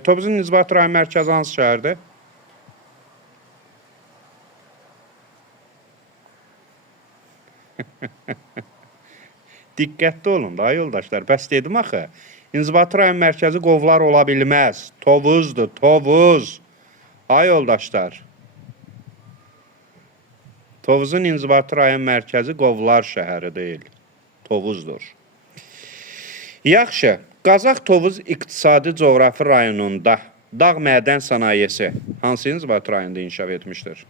Tovuzun inzibati rayon mərkəzi hansı şəhərdir? Diqqətli olun da yoldaşlar. Bəs dedim axı. İnzibati rayon mərkəzi Qovlar ola bilməz. Tovuzdur, Tovuz. Ay yoldaşlar. Tovuzun inzibati rayon mərkəzi Qovlar şəhəri deyil. Tovuzdur. Yaxşı. Qazax Tovuz İqtisadi Coğrafi rayonunda dağ mədən sənayesi hansı inzibati rayonda inkişaf etmişdir?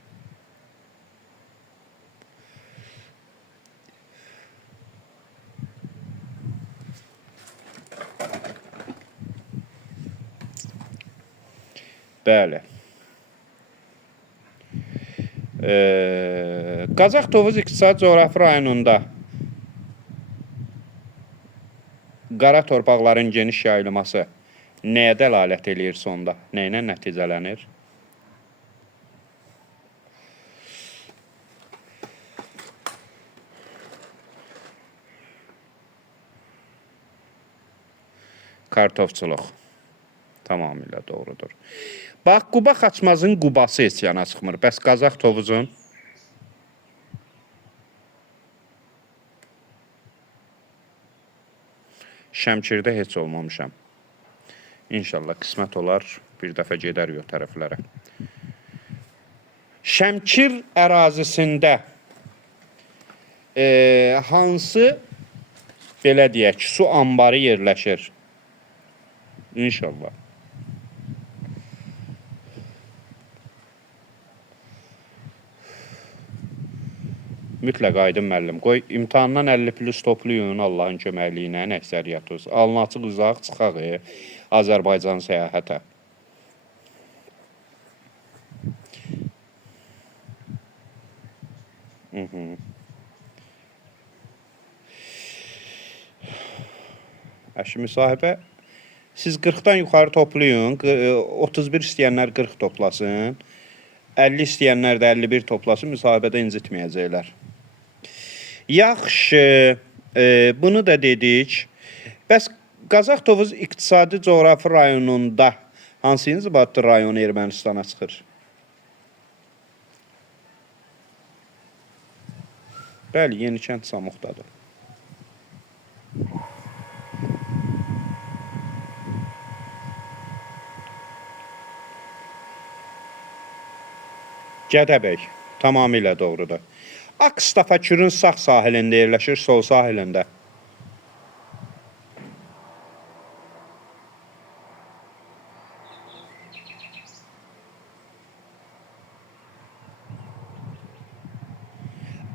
Bəli. Qazax Tovuz İqtisadi Coğrafi rayonunda qara torpaqların geniş yayılması nəyə dəlalət eləyir sonda? Nə ilə nəticələnir? Kartofçuluq. Tamamilə doğrudur. Bax, Quba Xaçmazın Qubası heç yana çıxmır. Bəs Qazax Tovuzun? Şəmkirdə heç olmamışam. İnşallah qismət olar, bir dəfə gedər o tərəflərə. Şəmkir ərazisində hansı, belə deyək, su anbarı yerləşir? İnşallah. Mütləq Aydın müəllim. Qoy imtahandan 50+ toplayın Allahın köməkliyi ilə əksəriyyətiniz. Alın açıq uzaq çıxaq Azərbaycan səyahətə. Əşi müsahibə, siz 40-dan yuxarı toplayın, 31 istəyənlər 40 toplasın, 50 istəyənlər də 51 toplasın, müsahibədə incitməyəcəklər. Yaxşı, bunu da dedik. Bəs Qazax Tovuz İqtisadi Coğrafi rayonunda hansı inzibati rayon Ermənistana çıxır? Bəli, Yenikənd Samuqdadır. Gədəbəy, tamamilə doğrudur. Akstafa Kürün sağ sahilində yerləşir, sol sahilində.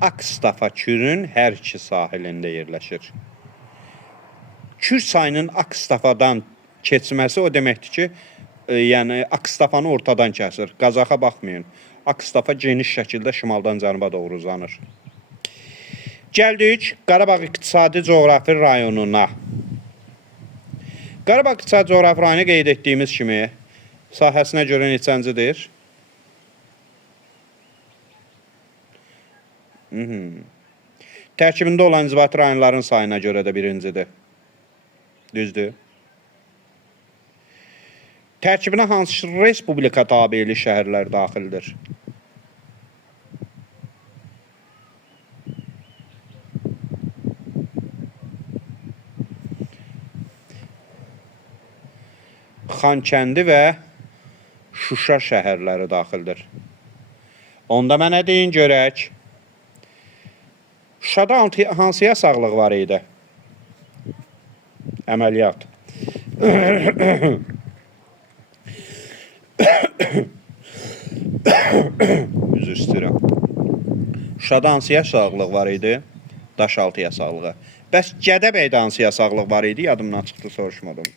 Akstafa Kürün hər iki sahilində yerləşir. Kür çayının Akstafadan keçməsi o deməkdir ki, yəni Akstafanı ortadan kəsir. Qazaxa baxmayın. Akstafa geniş şəkildə şimaldan cənuba doğru uzanır. Gəldik Qarabağ İqtisadi Coğrafi rayonuna. Qarabağ İqtisadi Coğrafi rayonu qeyd etdiyimiz kimi sahəsinə görə neçəncidir? Tərkibində olan inzibati rayonların sayına görə də birincidir. Düzdür. Tərkibinə hansı respublika tabeli şəhərlər daxildir? Xankəndi və Şuşa şəhərləri daxildir. Onda mənə deyin görək. Şuşada hansı yasaqlıq var idi? Əməliyyat. Üzr istəyirəm. Şuşada hansı yasaqlıq var idi? Daşaltı yasaqlığı. Bəs Gədəbəydə hansı yasaqlıq var idi? Yadımdan çıxdı, soruşmadım.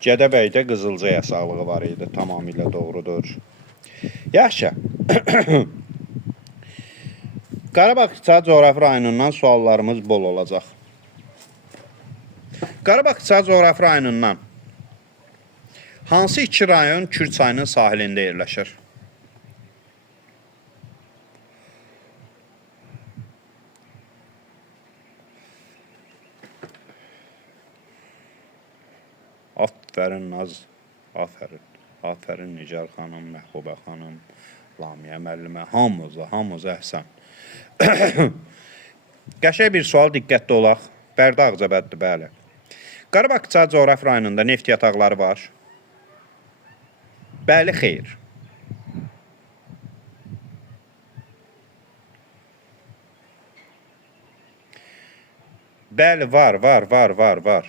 Gədəbəydə Qızılca yasaqlığı var idi, tamamilə doğrudur. Yaxşı. Qarabağ İqtisadi Coğrafi rayonundan suallarımız bol olacaq. Qarabağ İqtisadi Coğrafi rayonundan hansı iki rayon Kür çayının sahilində yerləşir? Aferin Naz, aferin. Aferin Nigar xanım, Məhbubə xanım, Lamiyə müəllimə, hamıza əhsən. Qəşəng bir sual, diqqətli olaq. Bərdə Ağcabəddir, bəli. Qarabağ İqtisadi Coğrafi rayonunda neft yataqları var. Bəli, xeyr. Bəli, var.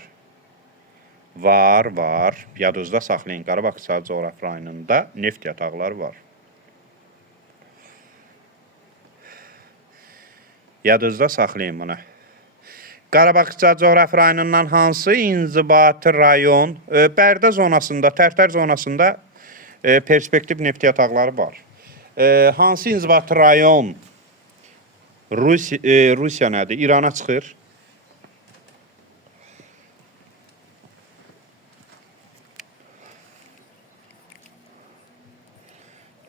Var. Yadınızda saxlayın. Qarabağ İqtisadi Coğrafi rayonunda neft yataqları var. Yadınızda saxlayın bunu. Qarabağ İqtisadi Coğrafi rayonundan hansı inzibati rayon Bərdə zonasında, Tərtər zonasında perspektiv neft yataqları var? Hansı inzibati rayon Rusiya nədir? İrana çıxır?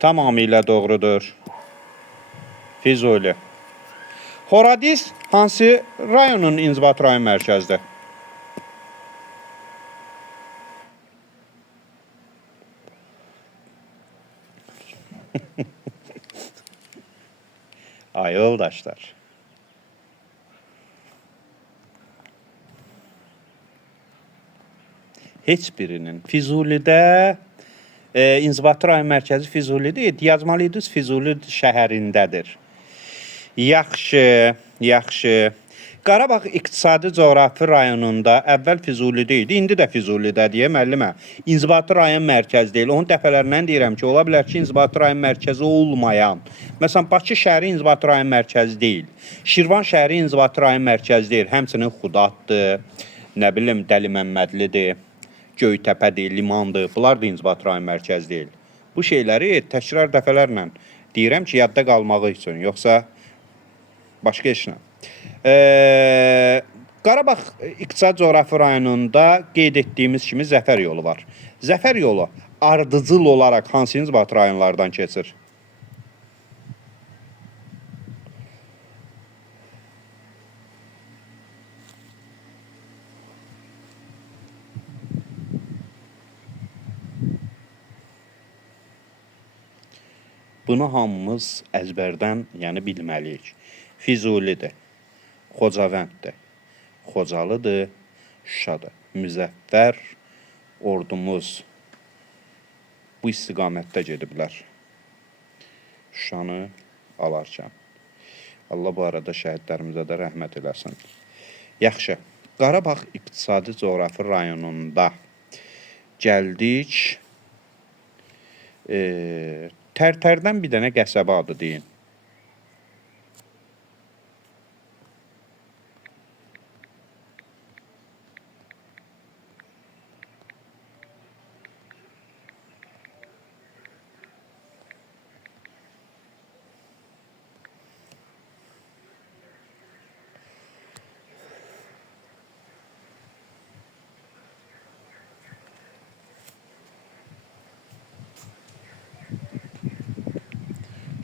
Tamamilə doğrudur. Füzuli. Horadiz hansı rayonun inzibat rayon mərkəzidir? Ay yoldaşlar. Heç birinin Füzulidə inzibati rayon mərkəzi Füzulidir. Yazmalıydınız Füzuli şəhərindədir. Yaxşı, yaxşı. Qarabağ İqtisadi Coğrafi rayonunda əvvəl Füzulidə idi, indi də Füzulidədir müəllimə. İnzibati rayon mərkəzi deyil. Onun dəfələrlə deyirəm ki, ola bilər ki, inzibati rayon mərkəzi olmayan. Məsələn, Bakı şəhəri inzibati rayon mərkəzi deyil. Şirvan şəhəri inzibati rayon mərkəzi deyil. Həmçinin Xudaddır, nə bilim Dəli Məmmədlidir, Göytəpədir, Limandır. Bunlar da inzibati rayon mərkəzi deyil. Bu şeyləri təkrar dəfələrlə deyirəm ki, yadda qalmağı üçün, yoxsa başqa işlə. Qarabağ İqtisadi Coğrafi rayonunda qeyd etdiyimiz kimi Zəfər yolu var. Zəfər yolu ardıcıl olaraq hansı inzibati rayonlardan keçir? Bunu hamımız əzbərdən, yəni bilməliyik. Füzulidir, Xocavənddir, Xocalıdır, Şuşadır. Müzəffər ordumuz bu istiqamətdə gediblər. Şuşanı alarkən. Allah bu arada şəhidlərimizə də rəhmət eləsin. Yaxşı, Qarabağ İqtisadi Coğrafi rayonunda gəldik. Tərtərdən bir dənə qəsəbə adı deyin.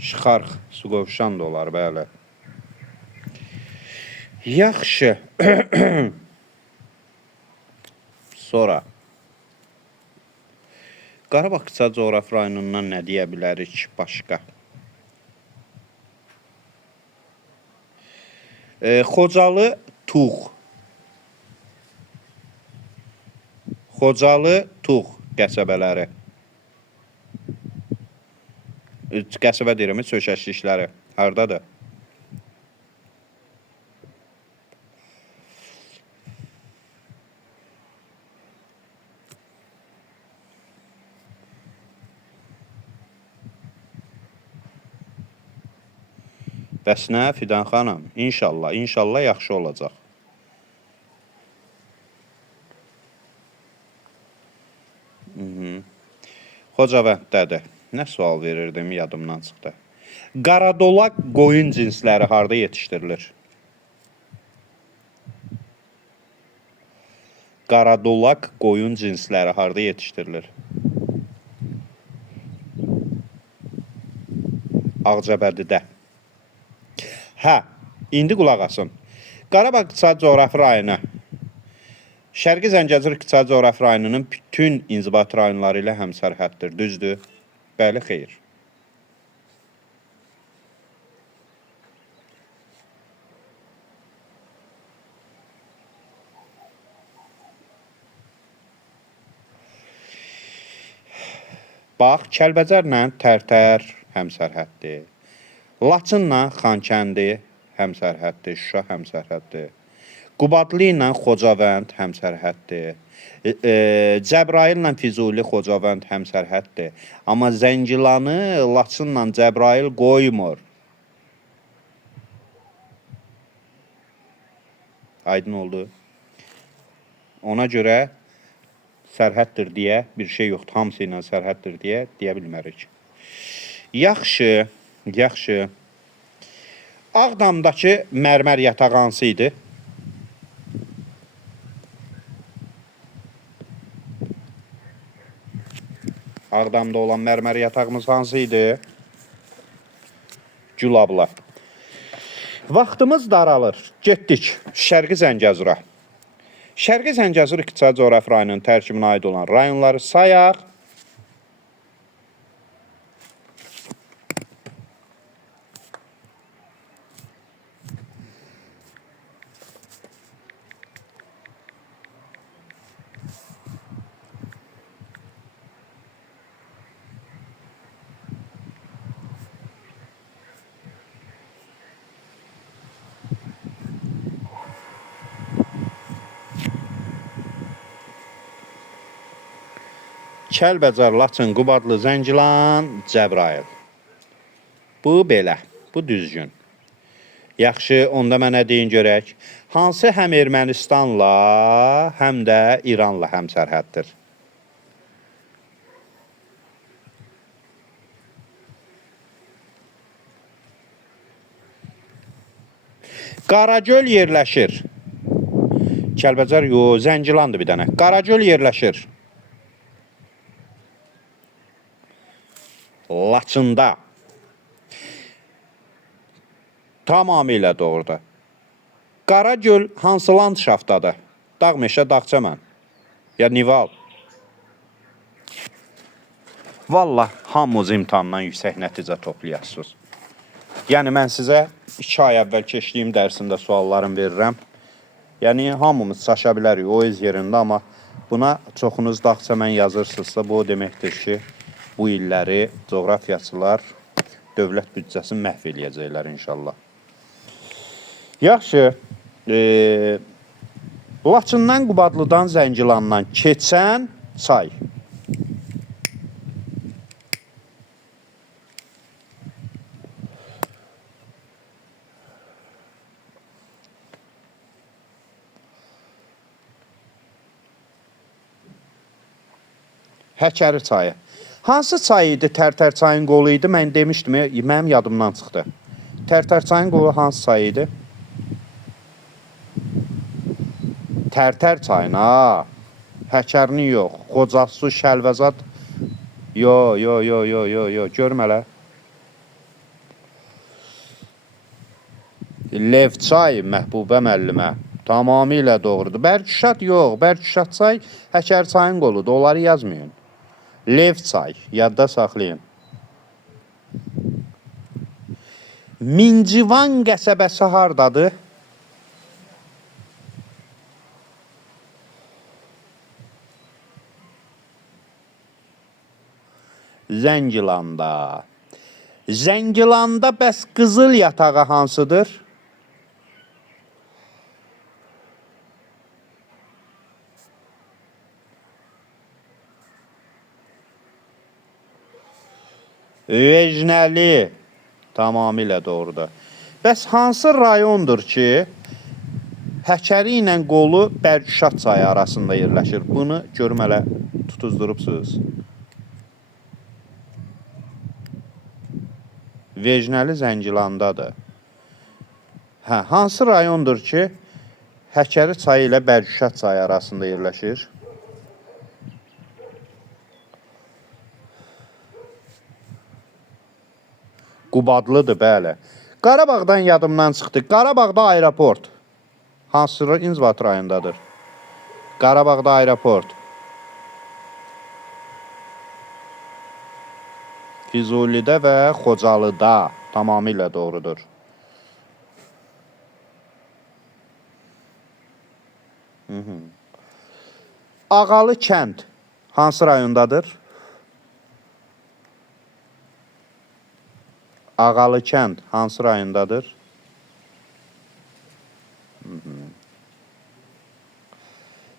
Şıxarx, Suqovuşan da olar, bəli. Yaxşı. Sonra. Qarabağ İqtisadi Coğrafi rayonundan nə deyə bilərik başqa? Xocalı, Tuğ. Xocalı, Tuğ qəsəbələri. Qəsəbə deyirəm, sökəşlikləri. Hardadır? Bəs nə, Fidan xanım? İnşallah, inşallah yaxşı olacaq. Xocavənddədir. Nə sual verirdim, yadımdan çıxdı. Qaradolaq qoyun cinsləri harda yetişdirilir? Qaradolaq qoyun cinsləri harda yetişdirilir? Ağcabədidə. Hə, indi qulaq asın. Qarabağ İqtisadi Coğrafi rayonu Şərqi Zəngəzur İqtisadi Coğrafi rayonunun bütün inzibati rayonları ilə həmsərhəddir, düzdür? Bəli, xeyr. Bax, Kəlbəcərlə Tərtər həmsərhəddir. Laçınla Xankəndi həmsərhəddir, Şuşa həmsərhəddir. Qubadlı ilə Xocavənd həmsərhəddir. Cəbrayıl ilə Füzuli Xocavənd həmsərhəddir. Amma Zəngilanı Laçınla Cəbrayıl qoymur. Aydın oldu. Ona görə sərhəddir deyə bir şey yoxdur. Hamısı ilə sərhəddir deyə bilmərik. Yaxşı, yaxşı. Ağdamdakı mərmər yataq hansı idi? Ağdamda olan mərmər yatağımız hansı idi? Gülabla. Vaxtımız daralır. Getdik Şərqi Zəngəzura. Şərqi Zəngəzur İqtisadi Coğrafi rayonunun tərkibinə aid olan rayonları sayaq. Kəlbəcər, Laçın, Qubadlı, Zəngilan, Cəbrayıl. Bu belə, bu düzgün. Yaxşı, onda mənə deyin görək. Hansı həm Ermənistanla, həm də İranla həmsərhəddir? Qaragöl yerləşir. Kəlbəcər, yox, Zəngilandır bir dənə. Qaragöl yerləşir Laçında. Tamamilə doğrudur. Qaragöl hansı landşaftadır? Dağ meşə, dağ çəmən. Ya Nival. Vallah, hamımız imtahandan yüksək nəticə toplayasınız. Yəni, mən sizə 2 ay əvvəl keçdiyim dərsində suallarım verirəm. Yəni, hamımız çaşa bilərik o öz yerində, amma buna çoxunuz dağ çəmən yazırsınızsa, bu o deməkdir ki, bu illəri coğrafiyaçılar dövlət büdcəsini məhv eləyəcəklər inşallah. Yaxşı, Laçından, Qubadlıdan, Zəngilandan keçən çay. Həkəri çayı. Hansı çay idi? Tərtər çayın qolu idi. Mən demişdim, mənim yadımdan çıxdı. Tərtər çayın qolu hansı çay idi? Tərtər çayın, ha. Həkərini yox. Xocasu, Şəlvəzad. Yo. Görüm hələ. Lev çayı, Məhbubə müəllimə. Tamamilə doğrudur. Bərküşat yox. Bərküşat çay Həkər çayın qoludur. Onları yazmayın. Lev çay, yadda saxlayın. Mincivan qəsəbəsi hardadır? Zəngilanda. Zəngilanda bəs qızıl yatağı hansıdır? Vecnəli. Tamamilə doğrudur. Bəs hansı rayondur ki, Həkəri ilə qolu Bərküşat çayı arasında yerləşir? Bunu görüm hələ tutuzdurubsuz. Vecnəli Zəngilandadır. Hə, hansı rayondur ki, Həkəri çayı ilə Bərküşat çayı arasında yerləşir? Qubadlıdır, bəli. Qarabağdan yadımdan çıxdı. Qarabağda aeroport. Hansı İnzvat rayondadır? Qarabağda aeroport. Füzulidə və Xocalıda. Tamamilə doğrudur. Ağalı kənd hansı rayondadır? Ağalı kənd hansı rayondadır?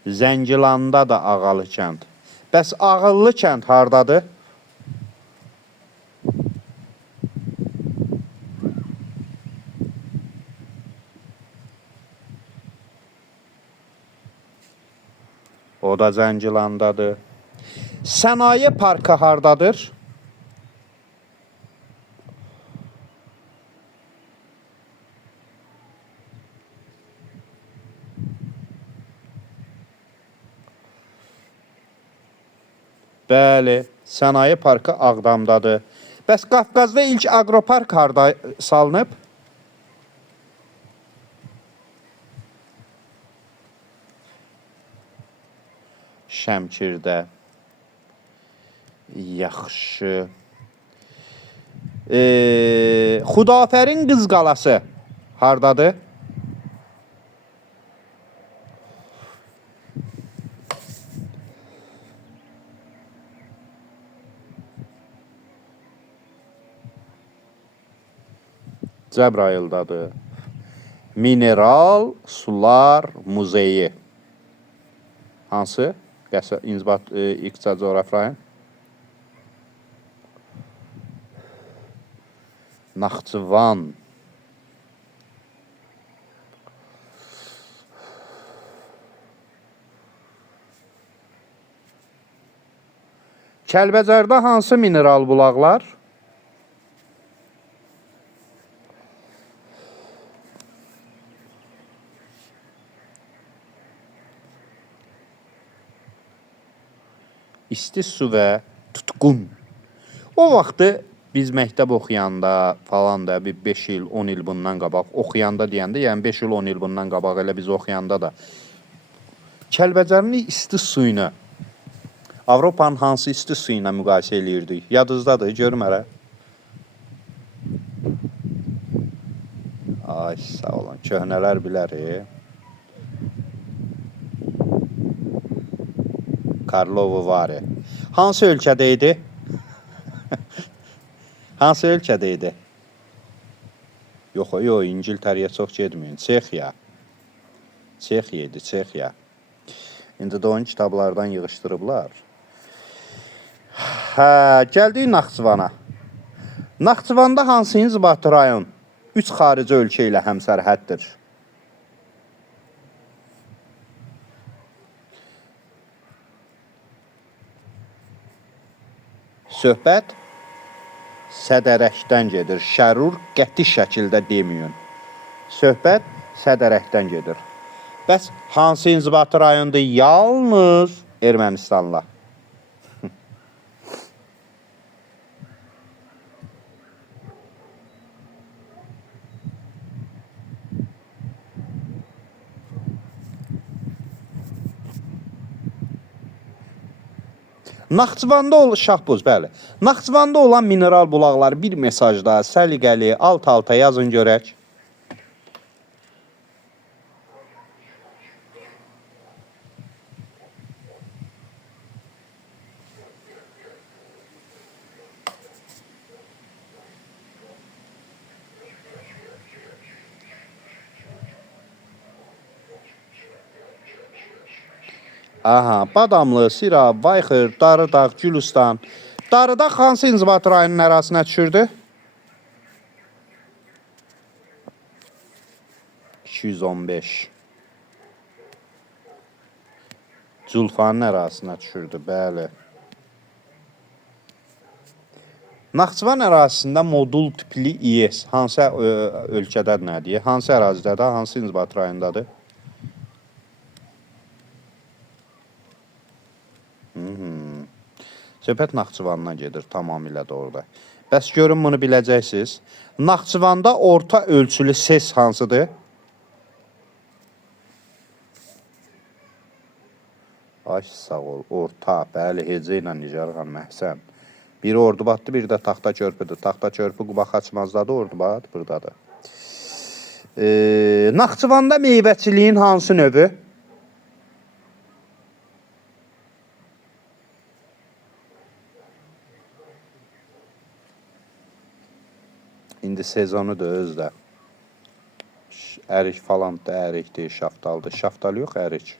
Zəngilanda da Ağalı kənd. Bəs Ağıllı kənd hardadır? O da Zəngilandadır. Sənaye parkı hardadır? Bəli, sənaye parkı Ağdamdadır. Bəs Qafqazda ilk aqropark harda salınıb? Şəmkirdə. Yaxşı. Xudafərin qız qalası hardadır? Cəbrayıldadır. Mineral Sular Muzeyi. Hansı? İnzibat İqtisadi Coğrafi rayon. Naxçıvan. Kəlbəcərdə hansı mineral bulaqlar? İsti su və tutqun. O vaxtı biz məktəb oxuyanda falan da bir 5 il, 10 il bundan qabaq oxuyanda deyəndə, yəni 5 il, 10 il bundan qabaq elə biz oxuyanda da Kəlbəcərin isti suyunu Avropanın hansı isti suyu ilə müqayisə eləyirdik? Yadınızdadır, görüm hələ. Ay, sağ olun. Köhnələr bilər. Karlovo Vare. Hansı ölkədə idi? Hansı ölkədə idi? Yox, İngiltərəyə çox getməyin. Çexiya. Çexiya idi, Çexiya. İndi də onun kitablardan yığışdırıblar. Hə, gəldik Naxçıvana. Naxçıvanda hansı inzibati rayon 3 xarici ölkə ilə həmsərhəddir? Söhbət Sədərəkdən gedir. Şərur qəti şəkildə deməyin. Söhbət Sədərəkdən gedir. Bəs hansı inzibati rayondur? Yalnız Ermənistanla. Naxçıvanda Şahbuz, bəli. Naxçıvanda olan mineral bulaqları bir mesajda səliqəli alt-alta yazın görək. Aha, Badamlı, Sirab, Bayxır, Darıdağ, Gülüstan. Darıdağ hansı inzibati rayonun ərazisinə düşürdü? 215. Culfanın ərazisinə düşürdü, bəli. Naxçıvan ərazisində modul tipli İES hansı ölkədədir, nə deyək? Hansı ərazidədir, hansı inzibati rayondadır? Söhbət Naxçıvandan gedir, tamamilə doğruda. Bəs görün bunu biləcəksiniz. Naxçıvanda orta ölçülü ses hansıdır? Ay, sağ ol, orta, bəli, hecə ilə Nigar xanım, əhsən. Biri Ordubaddır, biri də Taxta Körpüdür. Taxta Körpü Quba Xaçmazdadır, Ordubad buradadır. Naxçıvanda meyvəçiliyin hansı növü? İndi sezonudur özdə. Ərik falan da ərikdir, şaftaldır. Şaftal yox, ərik.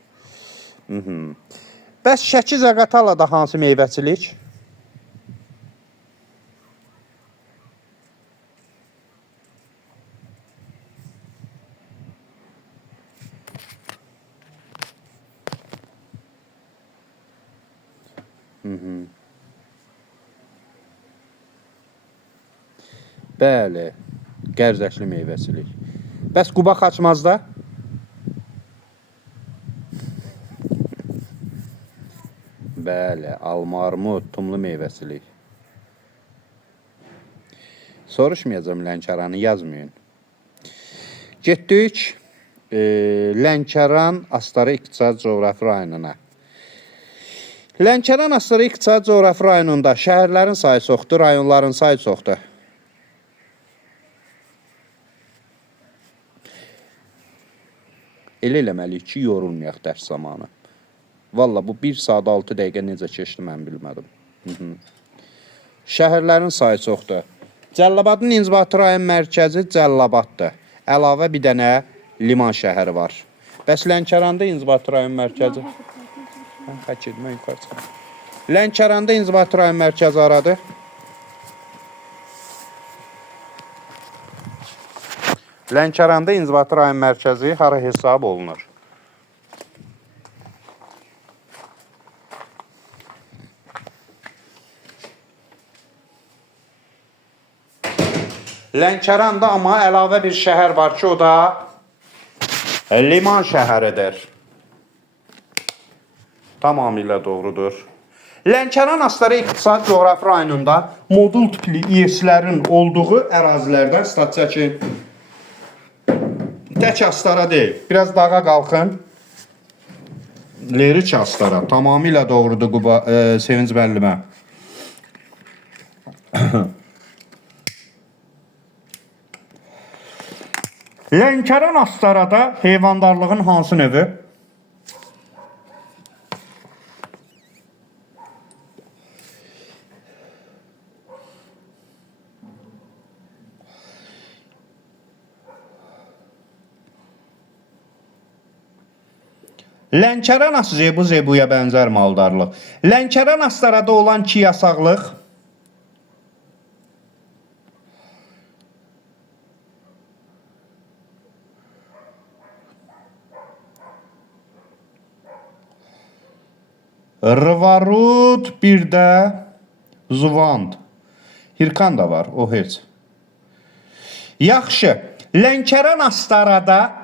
Bəs Şəki Zəqatalada hansı meyvəçilik? Bəli, qərzəkli meyvəçilik. Bəs Quba Xaçmazda? Bəli, alma, armud, tumlu meyvəçilik. Soruşmayacağım Lənkəranı, yazmayın. Getdik Lənkəran Astara İqtisadi Coğrafi rayonuna. Lənkəran Astara İqtisadi Coğrafi rayonunda şəhərlərin sayı çoxdur, rayonların sayı çoxdur. Elə eləməliyik ki, yorulmayaq dərs zamanı. Valla bu 1 saat 6 dəqiqə necə keçdi mən bilmədim. Şəhərlərin sayı çoxdur. Cəllabadın inzibati rayon mərkəzi Cəllabaddır. Əlavə bir dənə liman şəhəri var. Bəs Lənkəranda inzibati rayon mərkəzi? Hək edmə, yuxarı çıxın. Lənkəranda inzibati rayon mərkəzi haradır? Lənkəranda inzibati rayon mərkəzi hara hesab olunur? Lənkəranda amma əlavə bir şəhər var ki, o da liman şəhəridir. Tamamilə doğrudur. Lənkəran Astara İqtisadi Coğrafi rayonunda modul tipli İES-lərin olduğu ərazilərdən stat çəkin. Tək Astara deyil. Biraz dağa qalxın. Leriç Astara. Tamamilə doğrudur Sevinç müəllimə. Lənkəran Astarada heyvandarlığın hansı növü? Lənkəran zebuya bənzər maldarlıq. Lənkəran Astarada olan ki yasaqlıq. Rvarut bir də Zuvand. Hirkan da var, o heç. Yaxşı, Lənkəran Astarada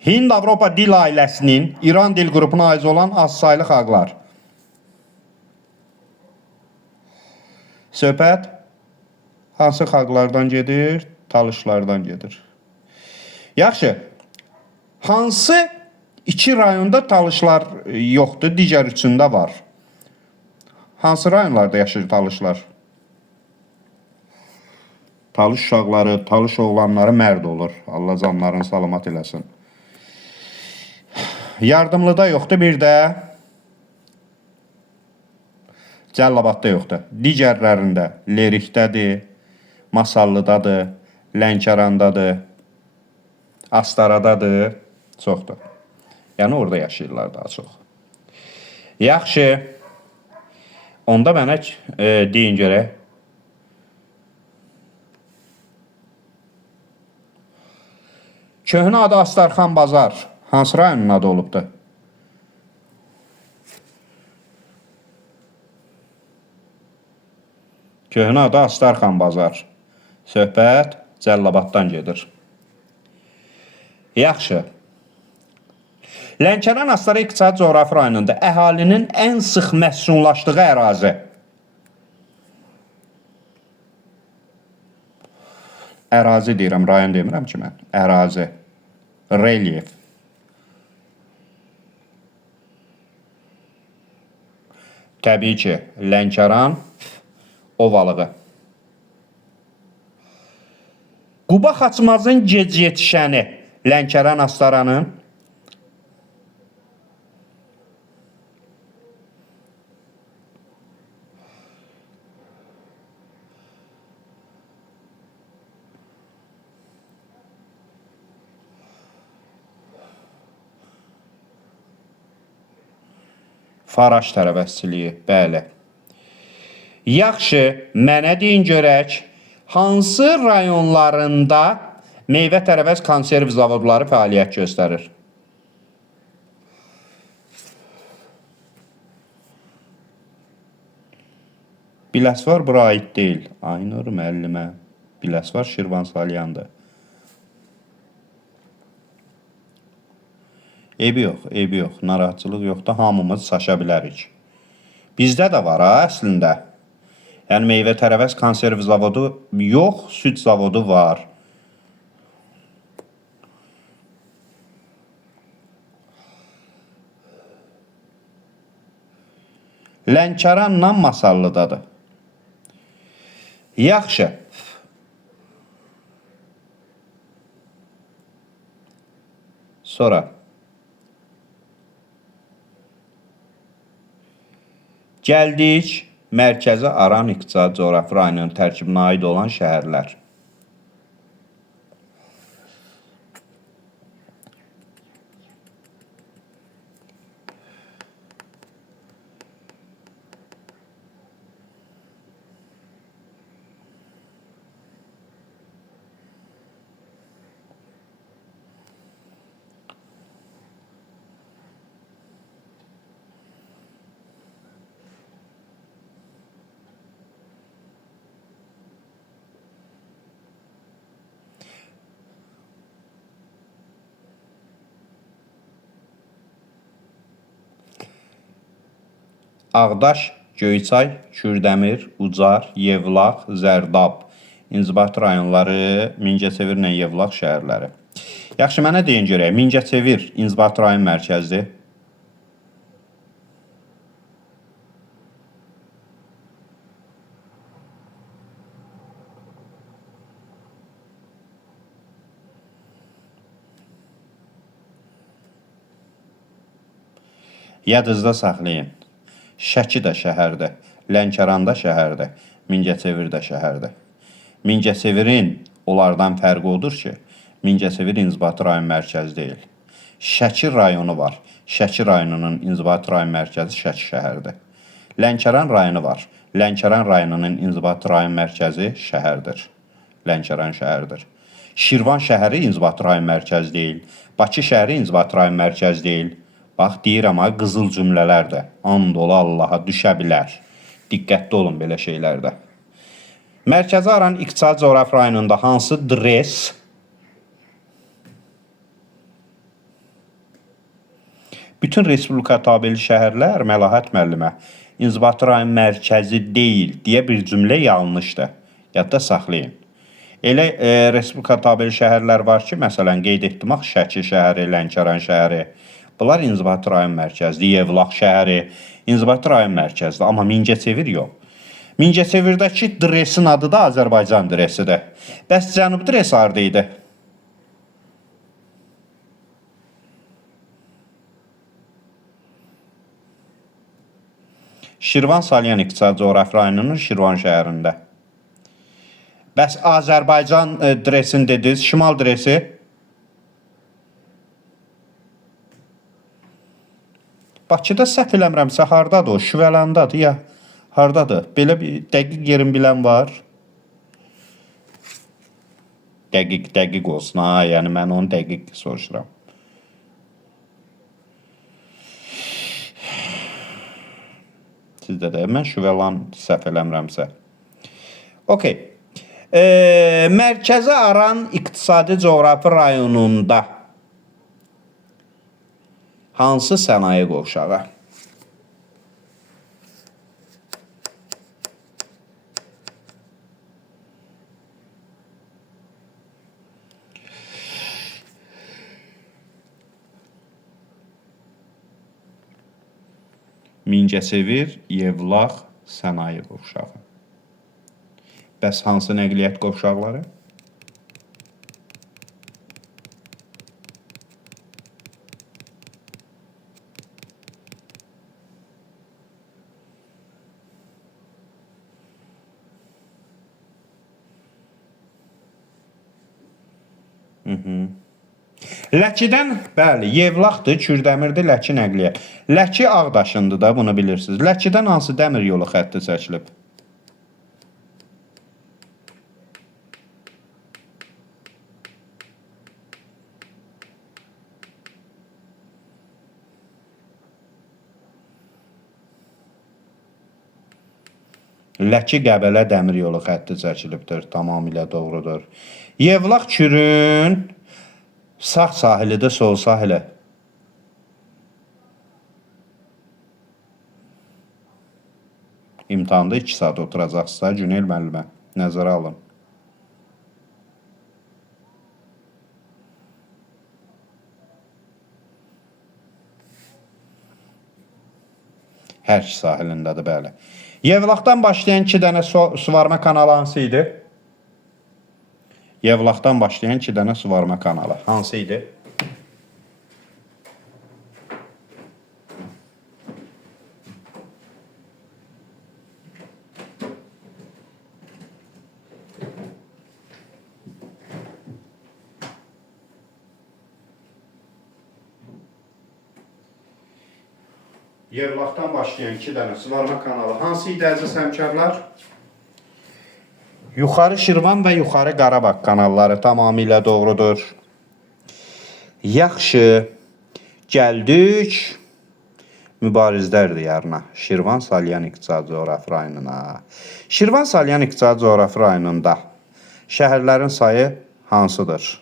Hind-Avropa dil ailəsinin İran dil qrupuna aiz olan azsaylı xalqlar. Söhbət hansı xalqlardan gedir? Talışlardan gedir. Yaxşı, hansı iki rayonda talışlar yoxdur, digər üçündə var? Hansı rayonlarda yaşayır talışlar? Talış uşaqları, talış oğlanları mərd olur. Allah canlarını salamat eləsin. Yardımlıda yoxdur, bir də Cəllabadda yoxdur. Digərlərində Lerikdədir, Masallıdadır, Lənkərandadır, Astaradadır, çoxdur. Yəni orada yaşayırlar daha çox. Yaxşı, onda mənə deyin görək. Köhnə adı Astarxan Bazar hansı rayonun adı olubdur? Köhnə adı Astarxan Bazar. Söhbət Cəllabaddan gedir. Yaxşı. Lənkəran Astara İqtisadi Coğrafi rayonunda əhalinin ən sıx məskunlaşdığı ərazi. Ərazi deyirəm, rayon demirəm ki mən. Ərazi. Relyef. Təbii ki, Lənkəran ovalığı. Quba Xaçmazın gec yetişəni Lənkəran Astaranın Faraş tərəvəzçiliyi, bəli. Yaxşı, mənə deyin görək, hansı rayonlarında meyvə tərəvəz konserv zavodları fəaliyyət göstərir? Biləsvar bura aid deyil. Aynur müəllimə. Biləsvar Şirvansalyandır. Eybi yox, narahatçılıq yoxdur, hamımız saşa bilərik. Bizdə də var ha, əslində. Yəni, meyvə tərəvəz konserv zavodu yox, süd zavodu var. Lənkəranla Masallıdadır. Yaxşı. Sonra gəldik mərkəzi Aran İqtisadi Coğrafi rayonunun tərkibinə aid olan şəhərlər. Ağdaş, Göyçay, Kürdəmir, Ucar, Yevlax, Zərdab, İnzibati rayonları, Mingəçevir ilə Yevlax şəhərləri. Yaxşı, mənə deyin görək, Mingəçevir İnzibati rayon mərkəzidir. Yadınızda saxlayın. Şəki də şəhərdir, Lənkəran da şəhərdir, Mingəçevir də şəhərdir. Mingəçevirin onlardan fərqi odur ki, Mingəçevir İnzibati rayon mərkəzi deyil. Şəki rayonu var. Şəki rayonunun İnzibati rayon mərkəzi Şəki şəhərdir. Lənkəran rayonu var. Lənkəran rayonunun İnzibati rayon mərkəzi şəhərdir. Lənkəran şəhərdir. Şirvan şəhəri İnzibati rayon mərkəzi deyil. Bakı şəhəri İnzibati rayon mərkəzi deyil. Bax, deyirəm, qızıl cümlələrdə, and ola Allaha düşə bilər. Diqqətli olun belə şeylərdə. Mərkəzi Aran İqtisadi Coğrafi rayonunda hansı dres bütün Respublika tabeli şəhərlər, Məlahət müəllimə, İnzibati rayon mərkəzi deyil deyə bir cümlə yanlışdır. Yadda saxlayın. Elə Respublika tabeli şəhərlər var ki, məsələn, qeyd etdim, Şəki şəhəri, Lənkəran şəhəri. Bunlar İnzibati rayon mərkəzidir. Yevlax şəhəri İnzibati rayon mərkəzidir. Amma Mingəçevir yox. Mingəçevirdəki dresin adı da Azərbaycan dresidir. Bəs Cənub dresi harada idi? Şirvan Salyan İqtisadi Coğrafi rayonunun Şirvan şəhərində. Bəs Azərbaycan dresini dediniz, Şimal dresi? Bakıda səhv eləmirəmsə, hardadır o? Şüvəlandadır ya, hardadır? Belə bir dəqiq yerin bilən var. Dəqiq olsun, ha, yəni mən onu dəqiq soruşuram. Sizdə də, mən Şüvəlan səhv eləmirəmsə. Okey. Mərkəzi Aran İqtisadi Coğrafi rayonunda hansı sənaye qovşağı? Mingəçevir, Yevlax, sənaye qovşağı. Bəs hansı nəqliyyat qovşaqları? Ləkidən, bəli, Yevlaxdır, Kürdəmirdir, Ləki nəqliyyat. Ləki Ağdaşındır da, bunu bilirsiniz. Ləkidən hansı dəmir yolu xətti çəkilib? Ləki Qəbələ dəmir yolu xətti çəkilibdir, tamamilə doğrudur. Yevlax Kürün sağ sahilidir, sol sahili. İmtahanda 2 saat oturacaqsa, Günel müəllimə, nəzərə alın. Hər iki sahilindədir, bəli. Yevlaxdan başlayan 2 dənə suvarma kanalı hansı idi? Yevlaxdan başlayan 2 dənə suvarma kanalı hansı idi? Yevlaxdan başlayan 2 dənə suvarma kanalı hansı idi əziz həmkarlar? Yuxarı Şirvan və Yuxarı Qarabağ kanalları tamamilə doğrudur. Yaxşı, gəldik mübarizlər diyarına. Şirvan Salyan İqtisadi Coğrafi rayonuna. Şirvan Salyan İqtisadi Coğrafi rayonunda şəhərlərin sayı hansıdır?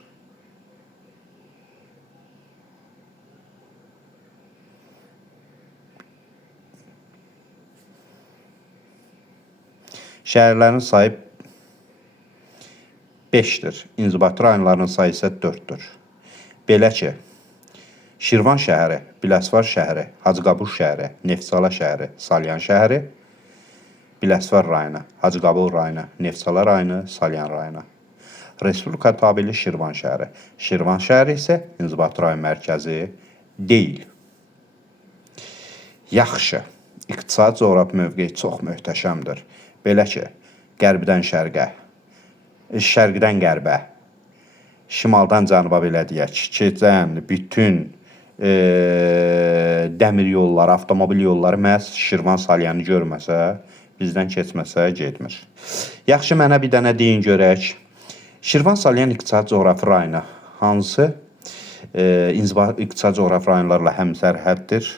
Şəhərlərin sayı 5'dir. İnzibati rayonlarının sayı isə 4'dür. Belə ki, Şirvan şəhəri, Biləsuvar şəhəri, Hacıqabul şəhəri, Neftçala şəhəri, Salyan şəhəri, Biləsuvar rayonu, Hacıqabul rayonu, Neftçala rayonu, Salyan rayonu. Respublika tabeli Şirvan şəhəri. Şirvan şəhəri isə İnzibati rayon mərkəzi deyil. Yaxşı, iqtisadi coğrafi mövqeyi çox möhtəşəmdir. Belə ki, qərbdən şərqə, şərqdən qərbə, şimaldan cənuba belə deyək, keçən bütün dəmir yolları, avtomobil yolları məhz Şirvan Salyanı görməsə, bizdən keçməsə getmir. Yaxşı, mənə bir dənə deyin görək. Şirvan Salyan İqtisadi Coğrafi rayonu hansı iqtisadi coğrafi rayonlarla həmsərhəddir?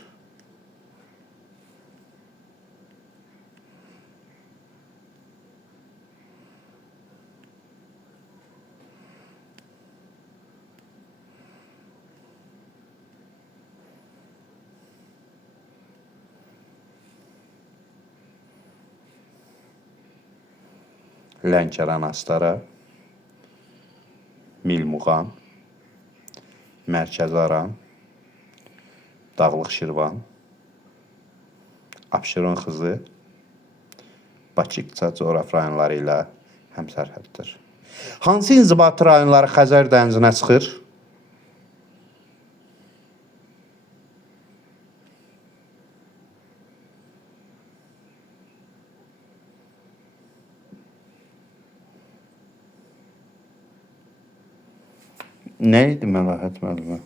Lənkəran Astara, Milmuğan, Mərkəzi Aran, Dağlıq Şirvan, Abşeron Xızı, Bakı İqtisadi Coğrafi rayonları ilə həmsərhəddir. Hansı inzibati rayonları Xəzər dənizinə çıxır? Nə idi Məlahət müəllimə?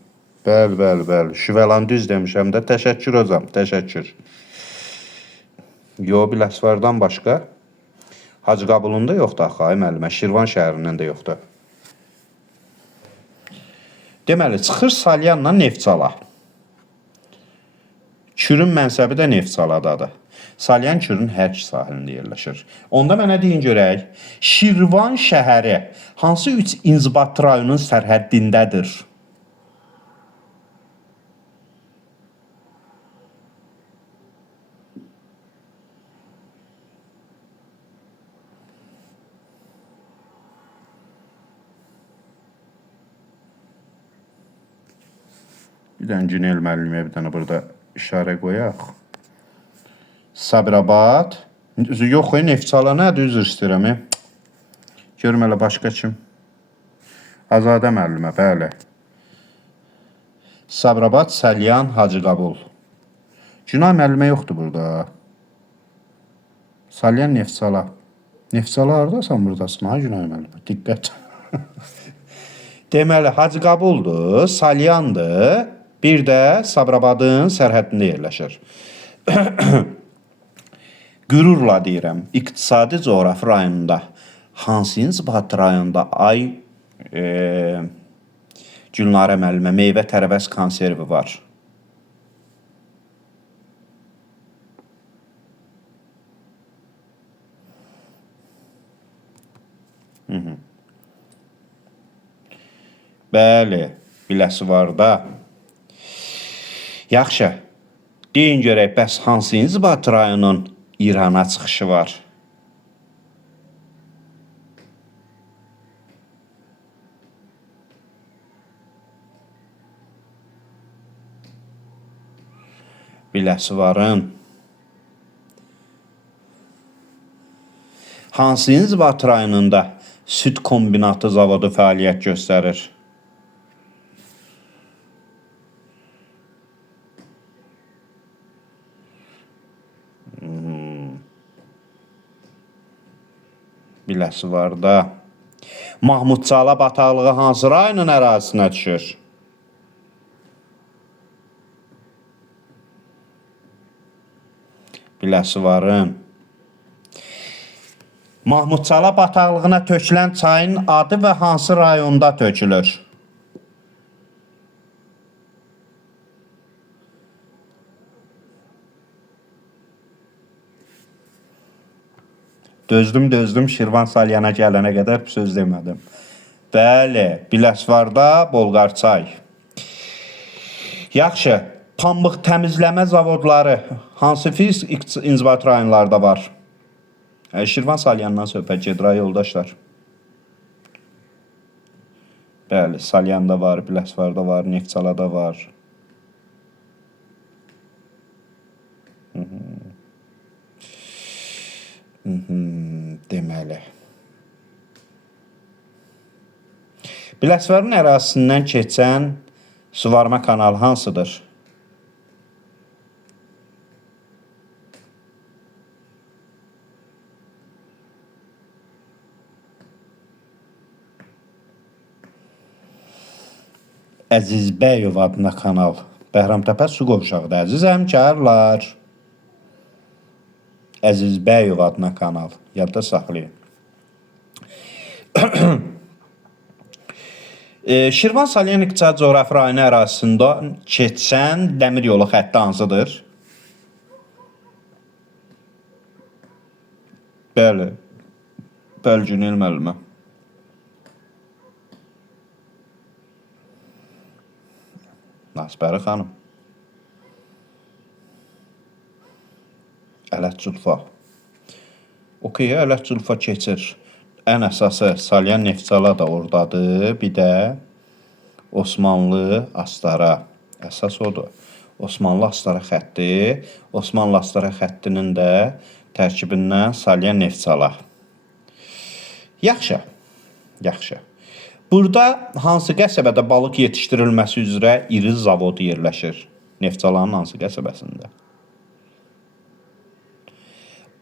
Bəli. Şüvəlan düz demişəm də. Təşəkkür hocam, təşəkkür. Yo, Biləsuvardan başqa Hacıqabulun da yoxdur axı, ay müəllimə. Şirvan şəhərindən də yoxdur. Deməli, çıxır Salyanla Neftçala. Kürün mənsəbi də Neftçaladadır. Salyan Kürün hər iki sahilində yerləşir. Onda mənə deyin görək, Şirvan şəhəri hansı 3 inzibati rayonun sərhəddindədir? Bir dənə Günel müəllimə bir dənə burada işarə qoyaq. Sabirabad. Yox, Neftçala nədir? Üzr istəyirəm. Görüm elə başqa kim? Azadə müəllimə, bəli. Sabirabad, Salyan, Hacıqabul. Günay müəllimə yoxdur burada. Salyan, Neftçala. Neftçala haradasan buradasın, ha Günay müəllimə? Diqqət. Deməli, Hacıqabuldur, Salyandır, bir də Sabirabadın sərhəddində yerləşir. Qürurla deyirəm, iqtisadi coğrafi rayonunda hansı inzibati rayonda Gülnarə müəllimə meyvə tərəvəz konservi var? Bəli, Biləsuvarda. Yaxşı, deyin görək, bəs hansı inzibati rayonun İrana çıxışı var? Biləsuvarın Hansı inzibati rayonunda süd kombinatı zavodu fəaliyyət göstərir? Biləsi var da. Mahmudçala bataqlığı hansı rayonun ərazisinə düşür? Biləsi varın. Mahmudçala bataqlığına tökülən çayın adı və hansı rayonda tökülür? Dözdüm, Şirvan Salyana gələnə qədər söz demədim. Bəli, Biləsvarda Bolqarçay. Yaxşı, pambıq təmizləmə zavodları hansı inzibati rayonlarda var? Şirvan Salyandan söhbət gedir, ay yoldaşlar. Bəli, Salyanda var, Biləsvarda var, Neftçalada var. Deməli. Biləsvarın ərazisindən keçən suvarma kanalı hansıdır? Əzizbəyov adına kanal. Bəhramtəpə su qovşağıdır. Əziz həmkarlar. Əzizbəyov adına kanal. Yadda saxlayın. Şirvan Salyan İqtisadi Coğrafi rayonu ərazisində keçən dəmir yolu xətti hansıdır? Bəli. Bəlgünel müəllimə. Nasbəri xanım. Ələt Culfa. Okey, Ələt Culfa keçir. Ən əsası Salyan Neftçala da oradadır. Bir də Osmanlı Astara. Əsas odur. Osmanlı Astara xətti. Osmanlı Astara xəttinin də tərkibindən Salyan Neftçala. Yaxşı. Yaxşı. Burada hansı qəsəbədə balıq yetişdirilməsi üzrə iri zavod yerləşir? Neftçalanın hansı qəsəbəsində?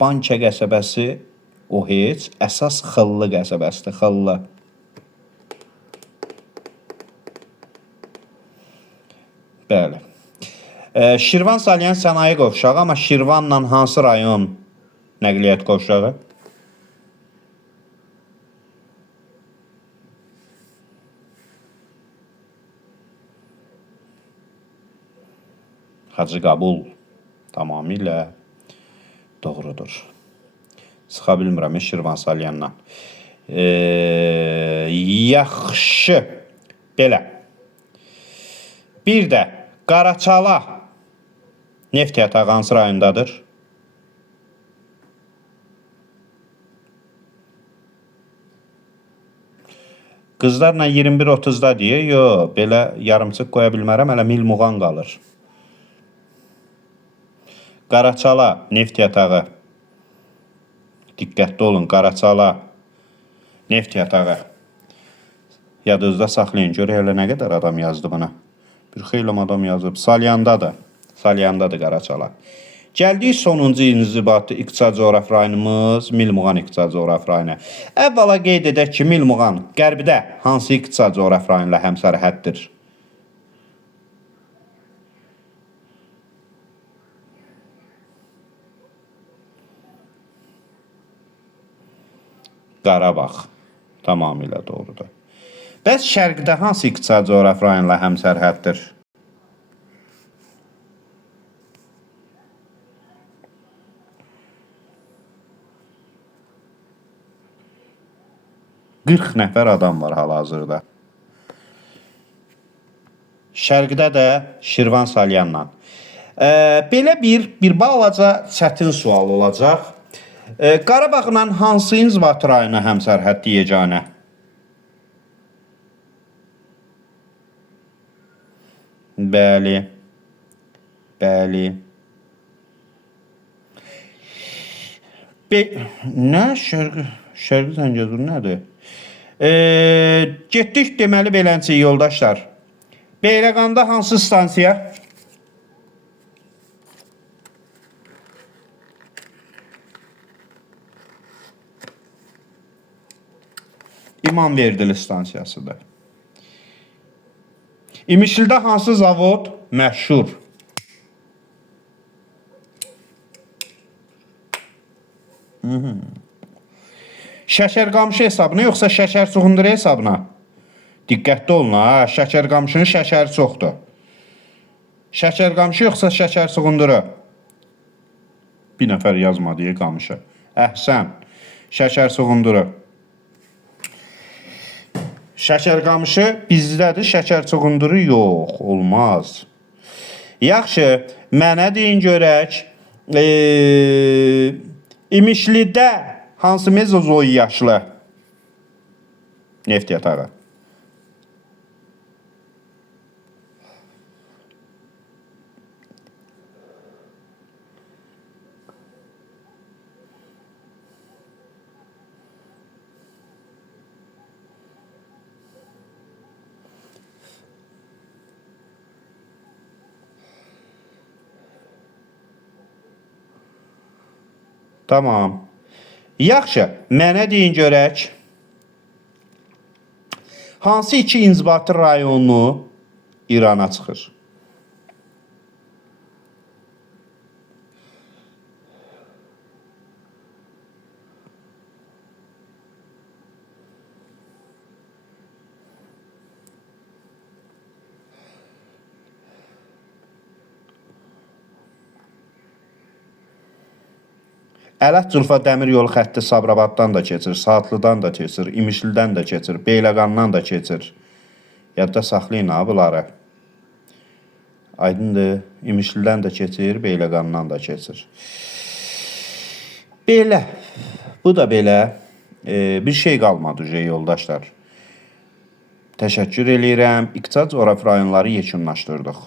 Bankə qəsəbəsi o heç. Əsas Xıllı qəsəbəsidir. Xıllı. Bəli. Şirvan Salyan sənaye qovşağı, amma Şirvanla hansı rayon nəqliyyat qovşağı? Hacı Qabul. Tamamilə doğrudur. Sıxa bilmirəm Şirvan Salyandan. Yaxşı. Belə. Bir də Qaraçala neft yatağı hansı rayondadır? Qızlarla 21:30-da deyə, yox, belə yarımçıq qoya bilmərəm, hələ Mil Muğan qalır. Qaraçala neft yatağı. Diqqətli olun, Qaraçala neft yatağı. Yadınızda saxlayın, görək elə nə qədər adam yazdı buna. Bir xeyli adam yazıb. Salyandadır. Salyandadır Qaraçala. Gəldik sonuncu inzibati iqtisadi coğrafi rayonumuz Mil Muğan iqtisadi coğrafi rayonu. Əvvəla qeyd edək ki, Mil Muğan qərbidə hansı iqtisadi coğrafi rayonla həmsərhəddir? Qarabağ. Tamamilə doğrudur. Bəs şərqdə hansı iqtisadi coğrafi rayonla həmsərhəddir? Qırx nəfər adam var hal-hazırda. Şərqdə də Şirvan Salyanla. Belə bir balaca çətin sual olacaq. Qarabağla hansı inzibati rayona həmsərhəd yeganə? Bəli. Bəli. Nə Şərqi Zəngəzur nədir? Getdik deməli beləncə yoldaşlar. Beyləqanda hansı stansiya? İmamverdi stansiyasıdır. İmişlidə hansı zavod məşhur? Şəkərqamışı hesabına yoxsa şəkər suğunduru hesabına? Diqqətli olun ha, şəkərqamışının şəkəri çoxdur. Şəkərqamışı yoxsa şəkər suğunduru? Bir nəfər yazmadı qamışı. Əhsən, şəkər suğunduru. Şəkərqamışı bizdədir, şəkər suğunduru yox, olmaz. Yaxşı, mənə deyin görək, İmişlidə hansı mezozoy yaşlı? Neft yatağı. Tamam. Yaxşı, mənə deyin görək. Hansı iki inzibati rayonu İrana çıxır? Ələt-Culfa dəmir yolu xətti Sabirabaddan da keçir, Saatlıdan da keçir, İmişlidən də keçir, Beyləqandan da keçir. Yadda saxlayın ha bunları. Aydındır, İmişlidən də keçir, Beyləqandan da keçir. Belə, bu da belə. Bir şey qalmadı yoldaşlar. Təşəkkür eləyirəm. İqtisad coğrafi rayonları yekunlaşdırdıq.